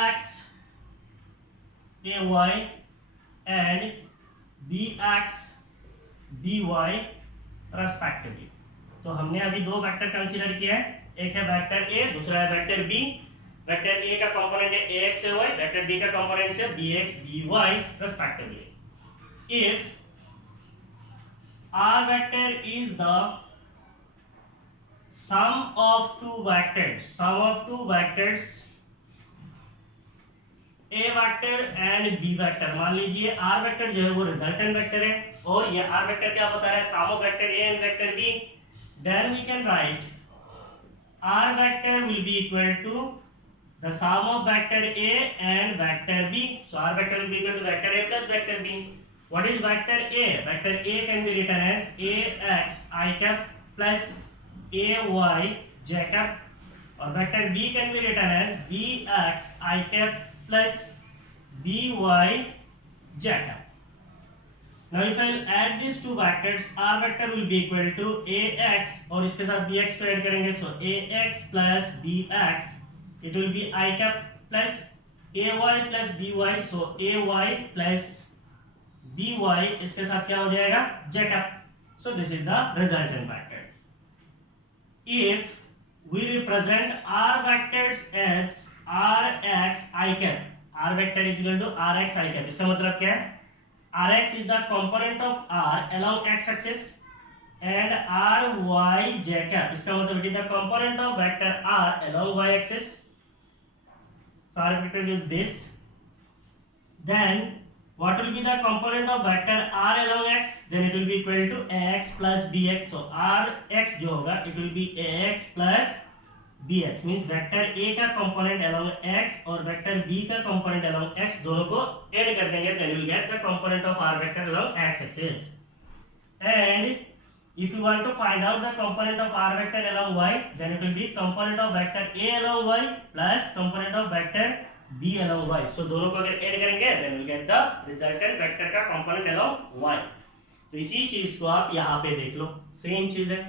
ax, ay and bx, by respectively. तो हमने अभी दो वेक्टर कंसीडर किया है, एक है वेक्टर a, दूसरा है वेक्टर b. वेक्टर a का कंपोनेंट है ax ay, वेक्टर b का कंपोनेंट है bx by respectively. If r vector is the sum of two vectors a vector and b vector. मान लीजिए r वेक्टर जो है वो रिजल्टेंट वेक्टर है और ये r वेक्टर क्या बता रहा है, sum of vector a and vector b. Then we can write r vector will be equal to the sum of vector a and vector b. So r vector will be equal to vector a plus vector b. What is vector a? Vector a can be written as ax I cap plus ay j cap, or vector b can be written as bx I cap plus by j cap. Now if I will add these two vectors, r vector will be equal to ax और इसके साथ bx को add करेंगे, so ax plus bx, it will be I cap plus ay plus by, so ay plus by इसके साथ क्या हो जाएगा, j cap. So this is the resultant vector. If we represent r vectors as rx I cap, r vector is equal to rx I cap. इसका मतलब क्या है, rx is the component of r along x axis and ry j cap. इसका मतलब it is the component of vector r along y axis. So r vector is this. Then what will be the component of vector r along x? Then it will be equal to ax plus bx. So rx जो होगा it will be ax plus bx, means vector a का component along x और vector b का component along x दोनों को add कर देंगे. Then you will get the component of r vector along x axis. And if you want to find out the component of r vector along y, then it will be component of vector a along y plus component of vector b along y. So दोनों को अगर add करेंगे then we will get the resultant vector का component along y. तो इसी चीज को आप यहाँ पे देख लो, सेम चीज है.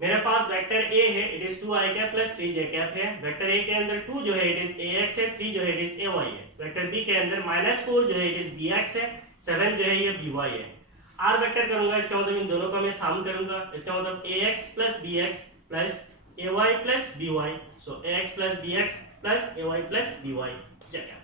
मेरे पास वेक्टर a है, it is 2 I cap plus 3 j cap है. वेक्टर a के अंदर 2 जो है it is ax है, 3 जो है it is ay है. वेक्टर b के अंदर -4 जो है it is bx है, 7 जो है ये by है. r वेक्टर करूंगा, इसका मतलब इन दोनों का मैं सम करूंगा, इसका मतलब ax plus bx plus ay plus by. So ax plus bx plus ay plus by जगह.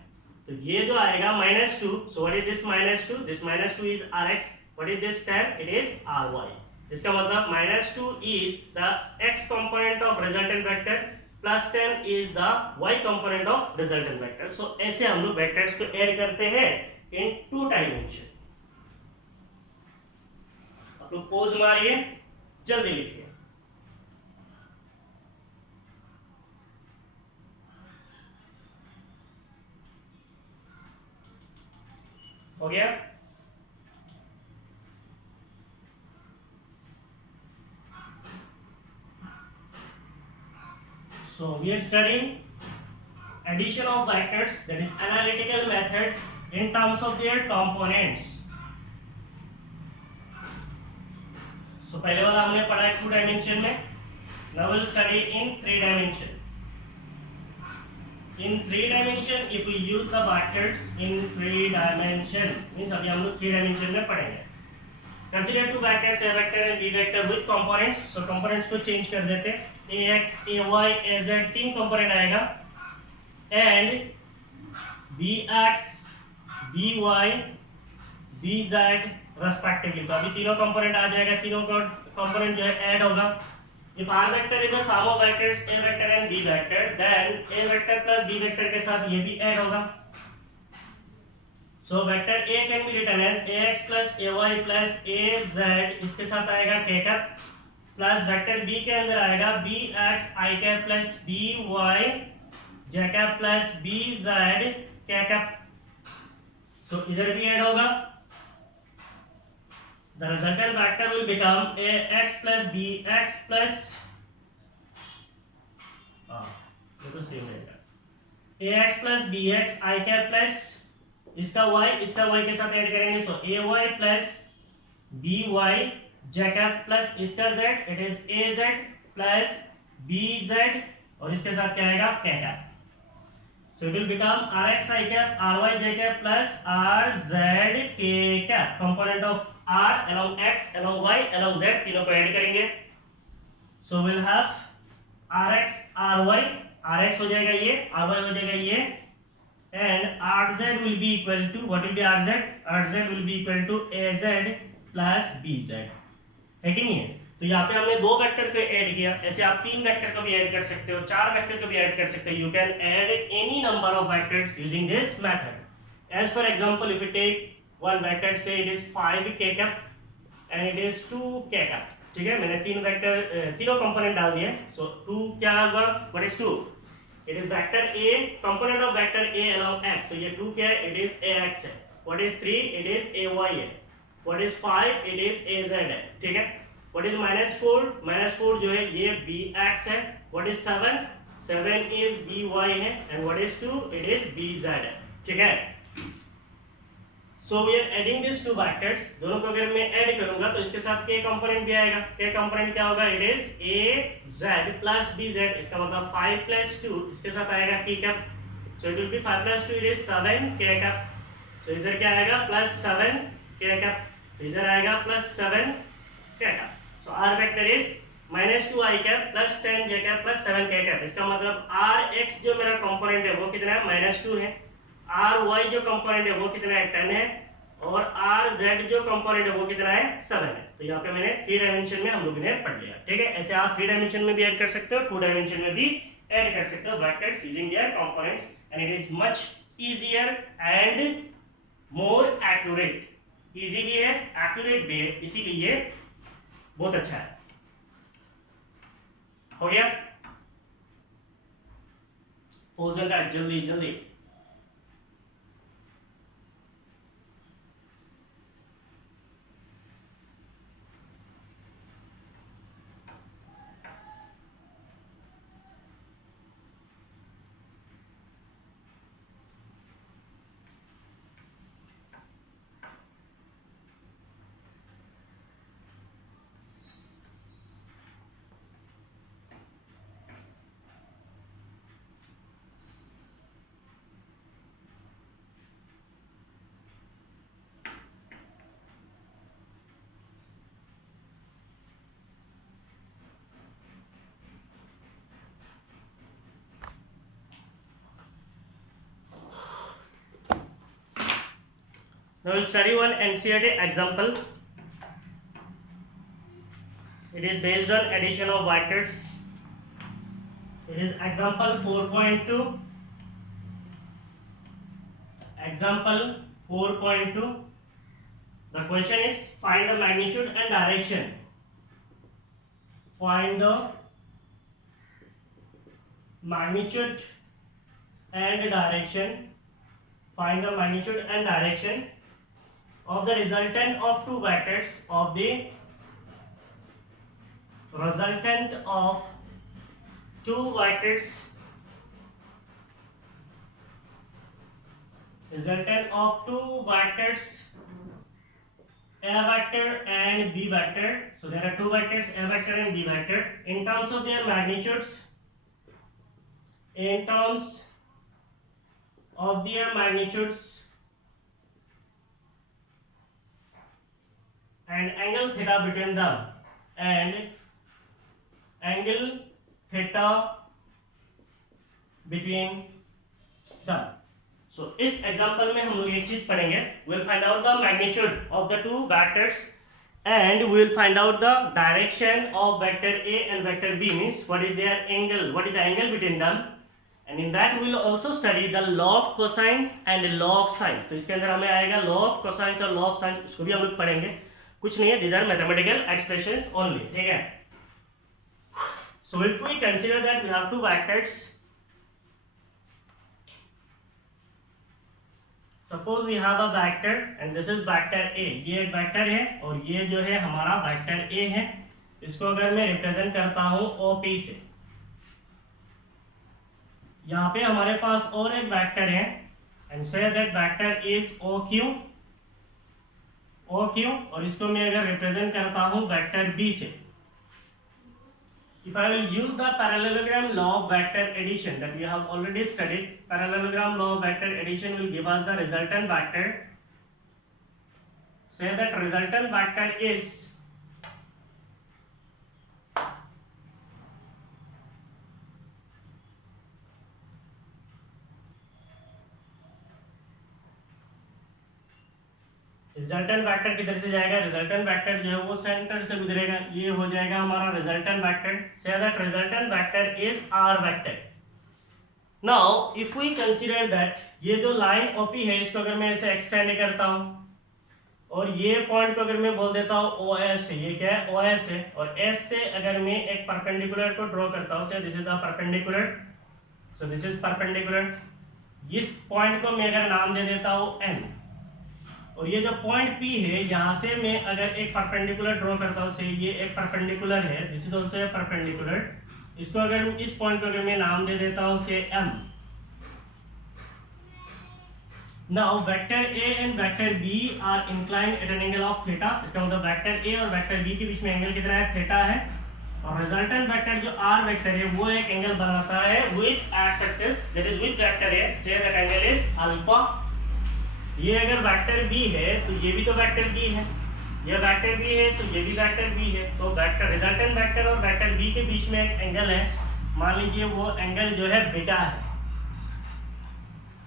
तो ये जो आएगा -2. So what is this -2? This -2 is rx. What is this 10? It is ry. इसका मतलब -2 is the x component of resultant vector plus 10 is the y component of resultant vector. So ऐसे हम लोग वेक्टर्स को ऐड करते हैं in 2 dimension. आप लोग पोज मारिए, जल्दी लिखिए. हो गया? So we are studying addition of vectors, that is analytical method in terms of their components. So पहले वाला हमने पढ़ा है 2 डायमेंशन में. Now we'll study in 3 dimension. In 3 dimension, if we use the vectors in 3 dimension, means अभी हम लोग 3 dimension में पढ़ेंगे. Consider two vectors, a vector and b vector with components. So components को change कर देते. ax, ay, az तीन component आएगा and bx, by, bz respectively. तो अभी तीनों component आ जाएगा, तीनों component जो है add होगा. If r vector is the sum of vectors a vector and b vector, then a vector plus b vector के साथ ये भी add होगा. So vector a can be written as ax plus ay plus az, इसके साथ आएगा k cap plus vector B के अंदर आएगा B X I cap plus B Y J cap plus B Z K cap. तो इधर भी add होगा। The resultant vector will become A X plus B X plus ये तो same रहेगा A X plus B X I cap plus इसका y के साथ ऐड करेंगे। So A Y plus B Y J cap plus इसका z, it is A Z plus B Z और इसके साथ क्या आएगा K cap. So it will become R X I cap R Y J cap plus R Z K cap. Component of R along X along Y along Z तीनों को add करेंगे। So will have R X R Y, R X हो जाएगा ये, R Y हो जाएगा ये, and R Z will be equal to what will B are Z will be equal to A Z plus B Z, है कि नहीं है। तो यहाँ पे हमने दो वेक्टर को ऐड किया, ऐसे आप तीन वेक्टर को भी ऐड कर सकते हो, चार वेक्टर को भी ऐड कर सकते हो। You can add any number of vectors using this method. As for example if you take one vector say it is 5 k cap and it is 2 k cap, ठीक है। मैंने तीन वेक्टर तीनों कंपोनेंट डाल दिए। सो 2 क्या होगा, what is 2, it is vector a, component of vector a along x। सो ये 2 क्या है, इट इज ax है। What is 3, it is ay है। What is 5, it is az है, ठीक है। व्हाट इज -4 जो है ये bx है। व्हाट इज 7 इज by है, and what is 2, it is bz है, ठीक है। So we are adding this two vectors, दोनों को अगर मैं ऐड करूंगा तो इसके साथ k कंपोनेंट भी आएगा। k कंपोनेंट क्या होगा, it is az plus bz, इसका मतलब 5 प्लस 2 इसके साथ आएगा k cap. So it will be 5 plus 2 it is 7 k cap. So इधर क्या आएगा, प्लस 7 k कैप, तो इधर आएगा plus 7 k cap. So r vector is -2 i cap plus 10 j cap plus 7 k cap. इसका मतलब rx जो मेरा कंपोनेंट है वो कितना है, -2 है। ry जो कंपोनेंट है वो कितना है, 10 है। और rz जो कंपोनेंट है वो कितना है, 7 है। तो यहाँ पे मैंने 3 डायमेंशन में हम लोगों ने पढ़ लिया, ठीक है। ऐसे आप 3 डायमेंशन में भी ऐड कर सकते हो, 2 डायमेंशन में भी ऐड कर सकते हो vectors using their components, and it is much easier and more accurate. Easy भी है, एक्यूरेट भी है, इसीलिए बहुत अच्छा है। हो गया, पोजन का जल्दी जल्दी। Now we'll study one NCERT example. It is based on addition of vectors. It is example 4.2. Example 4.2. The question is find the magnitude and direction. Find the magnitude and direction. Find the magnitude and direction of the resultant of two vectors of the resultant of two vectors resultant of two vectors a vector and b vector. So there are two vectors a vector and b vector in terms of their magnitudes, in terms of their magnitudes and angle theta between them, and angle theta between them. So इस example में हम लोग एक चीज पढ़ेंगे, we will find out the magnitude of the two vectors and we will find out the direction of vector A and vector B, means what is their angle, what is the angle between them, and in that we will also study the law of cosines and law of sines. तो इसके अंदर हमें आएगा law of cosines और law of sines, इसको भी हम लोग पढ़ेंगे। कुछ नहीं है, these are mathematical expressions only, ठीक है। So if we consider that we have two vectors, suppose we have a vector and this is vector A, ये एक वेक्टर है और ये जो है हमारा वेक्टर A है। इसको अगर मैं रिप्रेजेंट करता हूं OP से, यहाँ पे हमारे पास और एक वेक्टर है एंड से दैट वेक्टर इज OQ, और इसको मैं अगर रिप्रेजेंट करता हूं वेक्टर B से, if I will use the parallelogram law of vector addition that we have already studied, parallelogram law of vector addition will give us the resultant vector. Say that resultant vector is resultant vector किधर से जाएगा, resultant vector जो है वो centre से गुजरेगा, ये हो जाएगा हमारा resultant vector. Say that resultant vector is are vector. Now if we consider that ये जो लाइन ओपी है इसको अगर मैं ऐसे एक्सटेंड करता हूं और ये पॉइंट को अगर मैं बोल देता हूं OS है, ये क्या है OS है, और S से अगर मैं एक परपेंडिकुलर को ड्रॉ करता हूं, से this is the perpendicular, so this is perpendicular. इस पॉइंट को मैं अगर नाम दे देता हूं N, और ये जो पॉइंट P है यहाँ से मैं अगर एक परपेंडिकुलर ड्रॉ करता हूँ, से ये एक परपेंडिकुलर है, this is also a perpendicular. इसको अगर इस पॉइंट को अगर मैं नाम दे देता हूँ say M। Now vector A and vector B are inclined at an angle of theta. इसका मतलब वेक्टर A और वेक्टर B के बीच में एंगल कितना है, थीटा है, और रिजल्टेंट वेक्टर जो R वेक्टर है वो एक एंगल बनाता है with x axis, that is with vector A, say that angle is alpha. ये अगर वेक्टर B है तो ये भी तो वेक्टर B है, ये वेक्टर B है तो ये भी वेक्टर B है, तो वेक्टर रिजल्टेंट वेक्टर और वेक्टर B के बीच में एक एंगल है, मान लीजिए वो एंगल जो है बीटा है।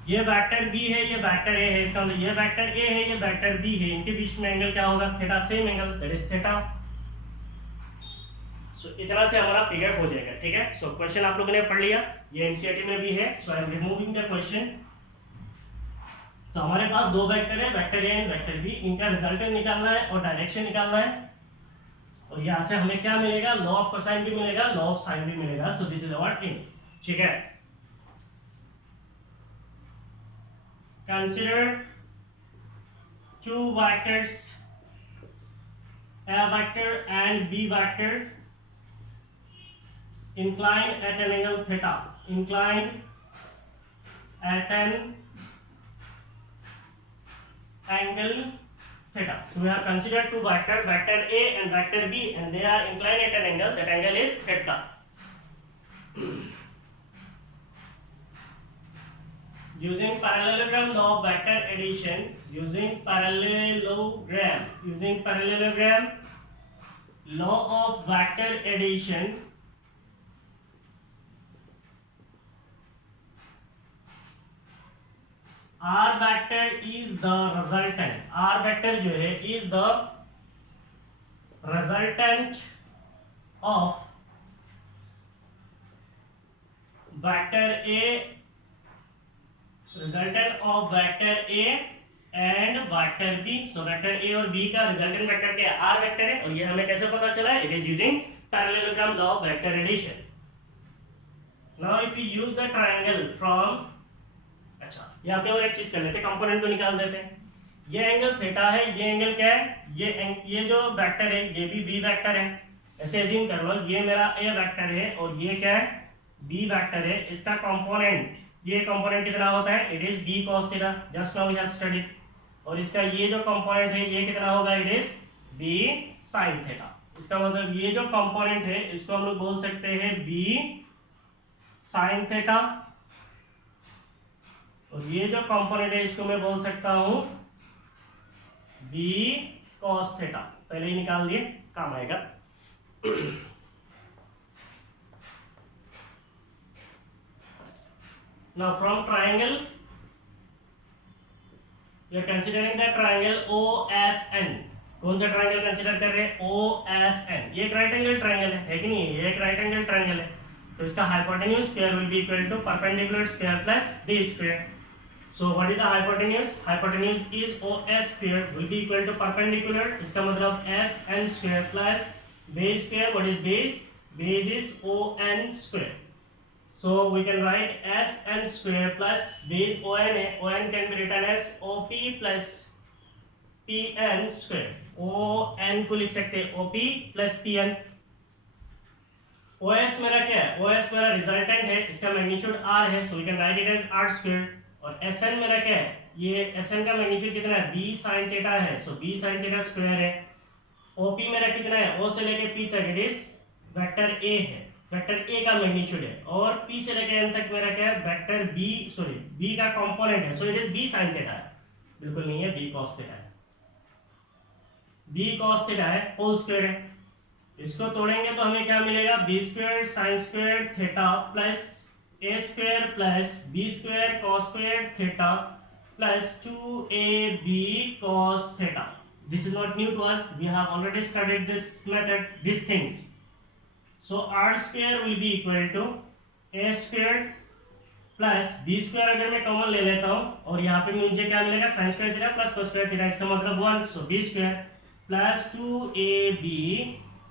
ये वेक्टर B है, ये वेक्टर A है, इसका मतलब ये वेक्टर A है, ये वेक्टर B है, इनके बीच में एंगल क्या होगा, theta, same angle, that is theta. So इतना से हमारा फिगर हो जाएगा, ठीक है। सो क्वेश्चन आप लोगों ने पढ़ लिया, ये एनसीईआरटी में भी है, so I am removing the question. तो हमारे पास दो वेक्टर है, vector A and vector B, इनका रिजल्टेंट निकालना है और डायरेक्शन निकालना है, और यहाँ से हमें क्या मिलेगा, लॉ ऑफ कोसाइन भी मिलेगा, लॉ ऑफ साइन भी मिलेगा। So this is our M, ठीक है। Consider two vectors, A vector and B vector inclined at an angle theta, inclined at an angle theta. So we have considered two vectors, vector A and vector B, and they are inclined at an angle. That angle is theta. Using parallelogram law of vector addition, using parallelogram law of vector addition, R vector is the resultant. R vector जो है is the resultant of vector A, resultant of vector A and vector B. So vector A और B का resultant vector क्या है, R vector है, और ये हमें कैसे पता चला, it is using parallelogram law of vector addition. Now if we use the triangle from, अच्छा यहाँ पे और एक चीज कर लेते हैं, कंपोनेंट को निकाल देते हैं। ये एंगल थीटा है, ये एंगल क्या है, ये जो वेक्टर है ये भी बी वेक्टर है, ऐसे अज्यूम कर लो ये मेरा ए वेक्टर है और ये क्या है, बी वेक्टर है। इसका कंपोनेंट, ये कंपोनेंट कितना होता है, it is B cos theta, just now we have studied. और इसका ये जो कंपोनेंट है ये कितना होगा, it is B sin theta. इसका मतलब ये जो कंपोनेंट है इसको हम लोग बोल सकते हैं बी sin थीटा, और ये जो कंपोनेंट है इसको मैं बोल सकता हूं बी cos थीटा। पहले ही निकाल दिए, काम आएगा। Now from triangle we are considering the triangle OSN। कौन सा ट्रायंगल कंसीडर कर रहे हैं, OSN। ये एक राइट एंगल ट्रायंगल है कि नहीं, ये एक राइट एंगल ट्रायंगल है, तो इसका hypotenuse square will be equal to perpendicular square plus D square. So what is the hypotenuse? Hypotenuse is OS square will be equal to perpendicular, इसका मतलब SN square plus base square, what is base, base is ON square. So we can write SN square plus base ON है, ON can be written as OP plus PN square. ON को लिख सकते हैं OP plus PN. OS मेरा क्या है? OS मेरा resultant है, इसका मैग्नीट्यूड R है, so we can write it as R square. और SN मेरा क्या है? ये SN का मैग्नीट्यूड कितना है? B sin थीटा है, so B sin theta square है. OP मेरा कितना है? O से लेके P तक इट इज वेक्टर A है, वेक्टर A का मैग्नीट्यूड है. और P से लेके N तक मेरा क्या है? वेक्टर B का कंपोनेंट है, so it is B sin theta है. बिल्कुल नहीं है, B cos थीटा है. B cos थीटा है, होल स्क्वायर है. इसको तोड़ेंगे तो हमें क्या मिलेगा? B square sine square theta plus A square plus B square cos square theta plus 2ab cos theta. This is not new to us. We have already studied this method, these things. So r square will be equal to a square plus B square अगर मैं common ले लेता हूँ और यहाँ पे मुझे क्या मिलेगा? Sine square theta plus cos square theta, इसका मतलब 1. So B square plus 2ab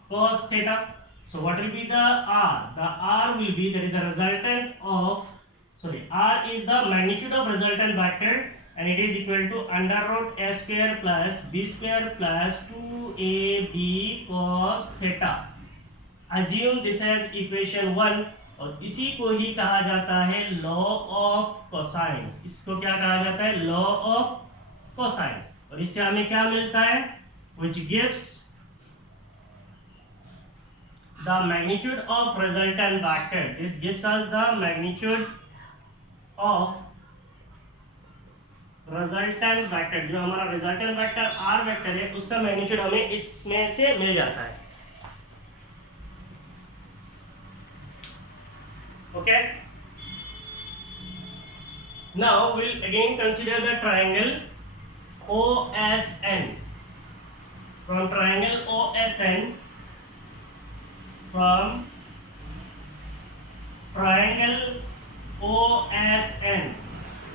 cos theta. So what will be the R? The R will be, that is the resultant of, R is the magnitude of resultant vector and it is equal to under root a square plus b square plus 2ab cos theta. Assume this as equation 1 और इसी को ही कहा जाता है law of cosines. इसको क्या कहा जाता है? Law of cosines. और इससे हमें क्या मिलता है? which gives the magnitude of resultant vector. This gives us the magnitude of resultant vector. जो हमारा resultant vector r vector है उसका मैग्नीट्यूड हमें इसमें से मिल जाता है. Okay. Now we'll again consider the triangle OSN. From triangle OSN, from triangle OSN,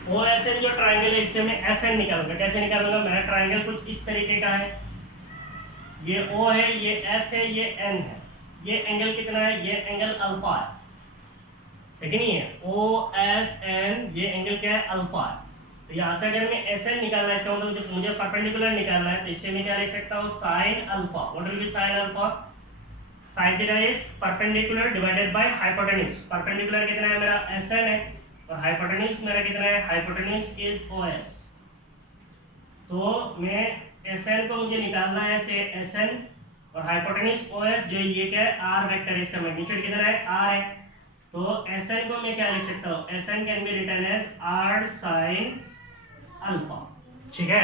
OSN जो ट्राइंगल है इससे मैं SN निकालूंगा. कैसे निकालूंगा? मेरा ट्राइंगल कुछ इस तरीके का है. ये O है, ये S है, ये N है. ये एंगल कितना है? ये एंगल अल्फा है, लेकिन ये OSN ये एंगल क्या है? अल्फा है. तो यहाँ से अगर मैं SN निकालना है, इसका मतलब मुझे परपेंडिकुलर निकालना है, तो इससे मैं क्या लिख सकता हूँ? Sine alpha. What will be sine alpha? Sine theta is perpendicular divided by hypotenuse. Perpendicular कितना है? मेरा SN है और हाइपोटेन्यूज मेरा कितना है? Hypotenuse is OS. तो मैं SN को मुझे निकालना है से SN और हाइपोटेन्यूज OS जो ये क्या है? R vector. इसका मैग्नीट्यूड कितना है? R है. तो SN को मैं क्या लिख सकता हूँ? SN can be written as R sin alpha. ठीक है.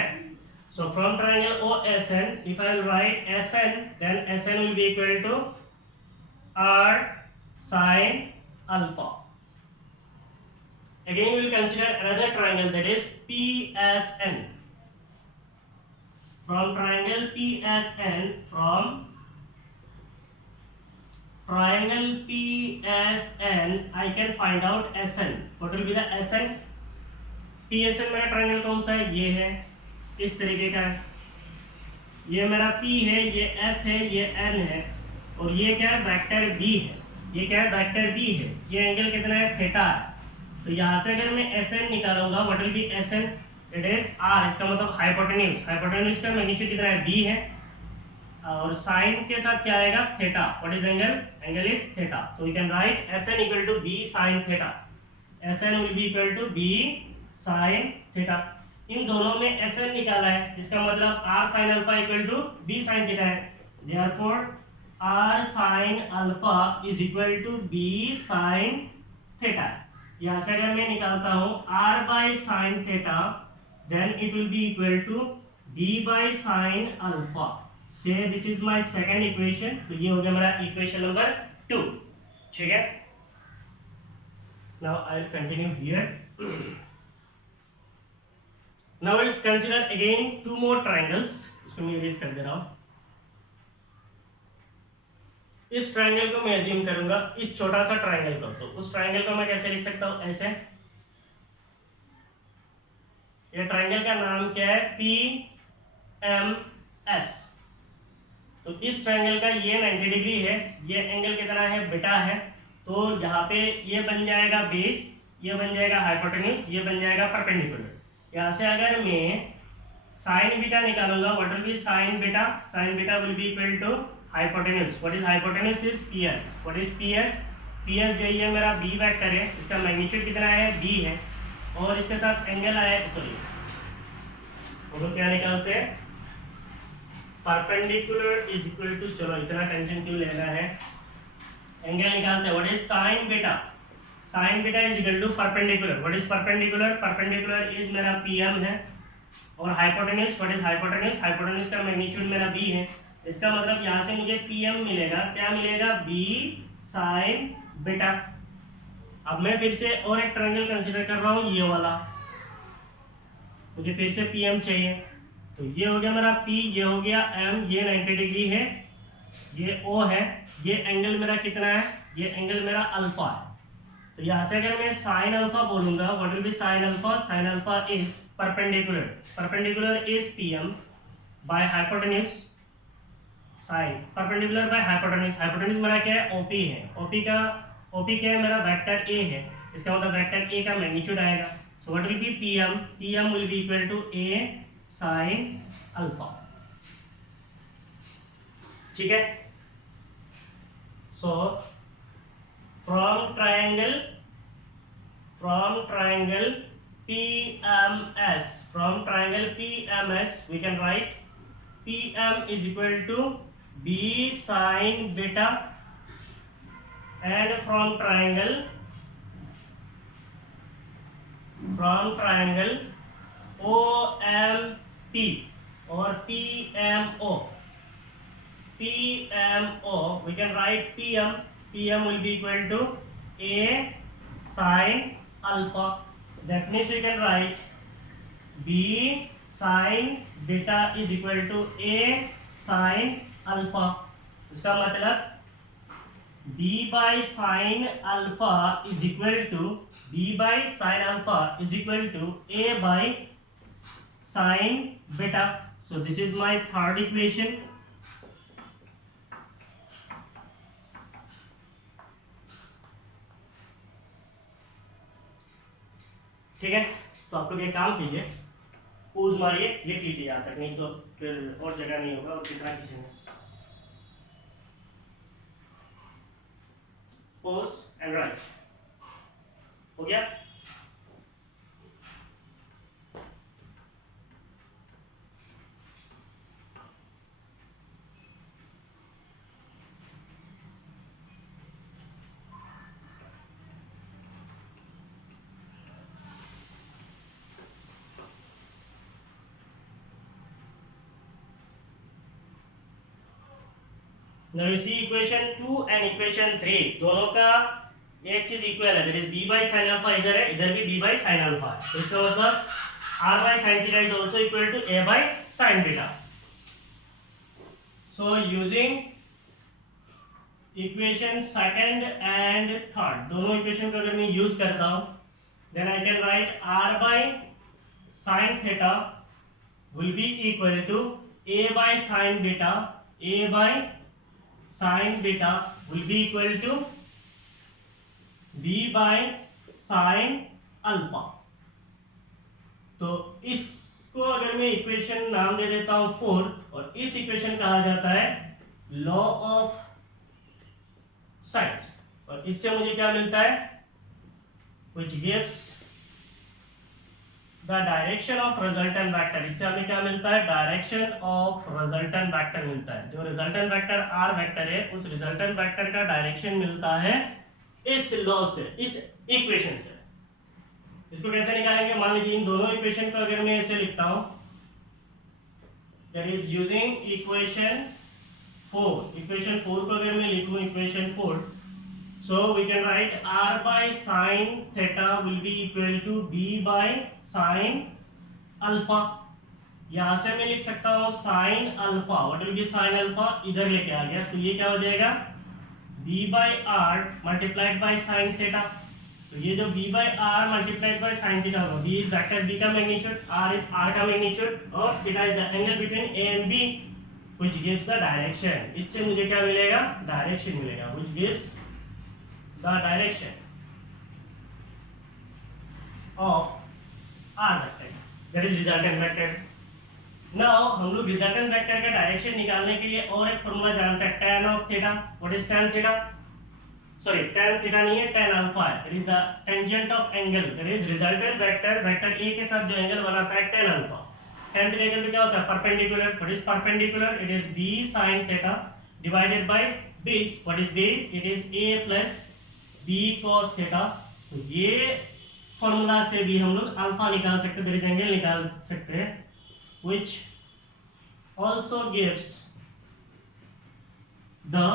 So from triangle OSN, if I will write SN, then SN will be equal to R sin alpha. Again we will consider another triangle, that is PSN. From triangle PSN, from triangle PSN, I can find out SN. What will be the SN? PSN मेरा triangle कौन सा है? ये है, इस तरीके का है. ये मेरा P है, ये S है, ये N है और ये क्या है? वेक्टर B है. ये क्या है? वेक्टर B है. ये एंगल कितना है? थीटा है. तो यहाँ से अगर मैं SN निकालूंगा, what will B SN? It is R. इसका मतलब हाइपोटेन्यूज. हाइपोटेन्यूज का मैग्नीट्यूड कितना है? B है और साइन के साथ क्या आएगा? Theta. What is angle? Angle is theta. तो we can write SN equal to B sin theta. SN will be equal to B sin theta. इन दोनों में SN निकाला है, इसका मतलब R sin alpha equal to B sin theta है. Therefore R sin alpha is equal to B sin theta. यहाँ से अगर मैं निकालता हूँ R by sin theta, then it will be equal to B by sin alpha. Say this is my second equation. तो ये हो गया मेरा इक्वेशन नंबर 2. ठीक है. Now I will continue here. Now we'll consider again two more triangles. इसको मैं erase कर दे रहा हूँ. इस ट्राइंगल को मैं assume करूंगा इस छोटा सा ट्राइंगल को. तो उस ट्राइंगल को मैं कैसे लिख सकता हूँ? ऐसे. ये ट्राइंगल का नाम क्या है? PMS. तो इस ट्रायंगल का ये 90 डिग्री है, ये एंगल कितना है, बीटा है। तो यहाँ पे ये बन जाएगा बेस, ये बन जाएगा हाइपोटेन्यूज, ये बन जाएगा परपेंडिकुलर। यहाँ से अगर मैं साइन बीटा निकालूंगा, what will be sine beta? Sine beta will be equal to hypotenuse. What is hypotenuse? Is PS. What is PS? PS जो ये मेरा बी वेक्टर है, इसका मैग्नीट्यूड कितना है, बी है, और इसके साथ एंगल आया, सॉरी हम लोग क्या निकालते हैं, परपेंडिकुलर इज इक्वल टू, चलो इतना टेंशन क्यों लेना है, एंगल निकालते हैं। What is sine beta? Sine beta is equal to perpendicular. What is perpendicular? Perpendicular is मेरा पीएम है, और hypotenuse, what is hypotenuse? Hypotenuse का मैग्नीट्यूड मेरा बी है। इसका मतलब यहाँ से मुझे पीएम मिलेगा, क्या मिलेगा, बी साइन बीटा। अब मैं फिर से और एक ट्रायंगल कंसीडर कर रहा हूँ, ये वाला, मुझे फिर से पीएम चाहिए। तो ये हो गया मेरा पी, ये हो गया एम, ये 90 डिग्री है, ये ओ है, ये एंगल मेरा कितना है, ये एंगल मेरा अल्फा है। तो यहाँ से अगर मैं साइन अल्फा बोलूंगा, what will be sine alpha? Sine alpha is perpendicular, perpendicular is PM by hypotenuse, sine perpendicular by hypotenuse. Hypotenuse मेरा क्या है, ओपी है, ओपी क्या है मेरा, वेक्टर ए है, इसका मतलब वेक्टर ए का मैग्नीट्यूड आएगा। So what will be PM? PM will be equal to A sine alpha. ठीक है, so from triangle PMS, from triangle PMS we can write PM is equal to B sin beta, and from triangle OMP or PMO we can write PM will be equal to A sin alpha. That means we can write B sin beta is equal to A sin alpha. इसका मतलब B by sin alpha is equal to A by sin beta. So this is my third equation. ठीक है, तो आप लोग एक काम कीजिए, पोज मारिए, लिख लीजिए यहाँ तक, नहीं तो फिर और जगह नहीं होगा और कितना किसी ने पोज एंड राइट हो गया। Now you see equation 2 and equation 3 दोनों का एक चीज इक्वल है, that is b by sin alpha इधर है, इधर भी b by sin alpha है। तो इसका मतलब r by sin theta is also equal to a by sin beta. So using equation second and third, दोनों इक्वेशन को अगर मैं यूज करता हूँ, then I can write r by sin theta will be equal to a by sin beta, a by sin beta will be equal to b by sin alpha. तो इसको अगर मैं इक्वेशन नाम दे देता हूं 4, और इस इक्वेशन कहा जाता है लॉ ऑफ साइंस, और इससे मुझे क्या मिलता है, which gives the direction of resultant vector. इससे हमें क्या मिलता है, डायरेक्शन ऑफ रिजल्टेंट वेक्टर मिलता है। जो रिजल्टेंट वेक्टर r वेक्टर है, उस रिजल्टेंट वेक्टर का डायरेक्शन मिलता है इस लॉ से, इस इक्वेशन से। इसको कैसे निकालेंगे, मान लीजिए इन दोनों इक्वेशन को अगर मैं ऐसे लिखता हूं, दैट इज यूजिंग इक्वेशन 4 को अगर मैं लिखूं equation 4, so we can write r by sin theta will be equal to b by sin alpha. यहां से मैं लिख सकता हूं sin alpha, what will be sin alpha, इधर लेके आ गया, तो ये क्या हो जाएगा, b by r multiplied by sin theta. तो ये जो b by r multiplied by sin theta होगा, b is vector b का मैग्नीट्यूड, r is r का मैग्नीट्यूड, और theta is the angle between a and b which gives the direction, इससे मुझे क्या मिलेगा, डायरेक्शन मिलेगा, which gives the direction of r vector, that is resultant vector. Now हम लोग resultant vector का डायरेक्शन निकालने के लिए और एक फॉर्मूला जानते हैं, tan of theta. What is tan theta? Sorry, tan theta नहीं है, tan alpha है. It is the tangent of angle, that is resultant vector, vector a के साथ जो एंगल बनाता है tan alpha. tan theta equal to क्या होता है, perpendicular. What is perpendicular? It is b sin theta divided by base. What is base? It is a plus b cos theta. तो ये फॉर्मूला से भी हम लोग अल्फा निकाल सकते हैं, that is एंगल निकाल सकते हैं, which also gives the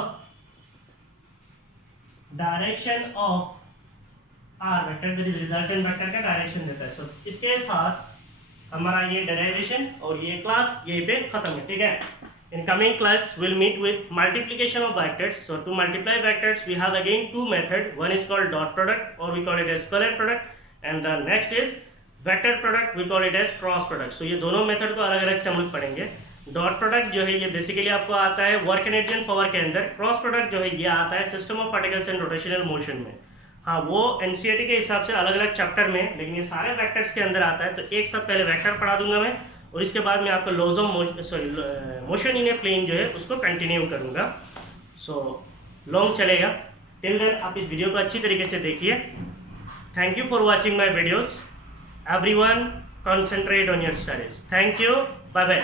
direction of r vector, that is resultant vector का डायरेक्शन देता है. So इसके साथ हमारा ये डेरिवेशन और ये क्लास यहीं पे खत्म है, ठीक है. In coming class we'll meet with multiplication of vectors. So to multiply vectors we have again two methods. One is called dot product or we call it as scalar product, and the next is vector product, we call it as cross product. So ये दोनों method को अलग अलग से हम लोग पढ़ेंगे. Dot product जो है ये बेसिकली आपको आता है वर्क एनर्जी एंड पावर के अंदर. क्रॉस प्रोडक्ट जो है ये आता है system of particles and rotational motion में. हाँ, वो एनसीईआरटी के हिसाब से अलग अलग चैप्टर में, लेकिन ये सारे वेक्टर्स के अंदर आता है. तो एक साथ पहले वेक्टर पढ़ा दूंगा मैं, और इसके बाद मैं आपको laws of motion in a plane जो है उसको कंटिन्यू करूंगा. सो लॉन्ग चलेगा. टिल देन आप इस वीडियो को अच्छी तरीके से देखिए. Thank you for watching my videos. Everyone concentrate on your studies. Thank you. Bye bye.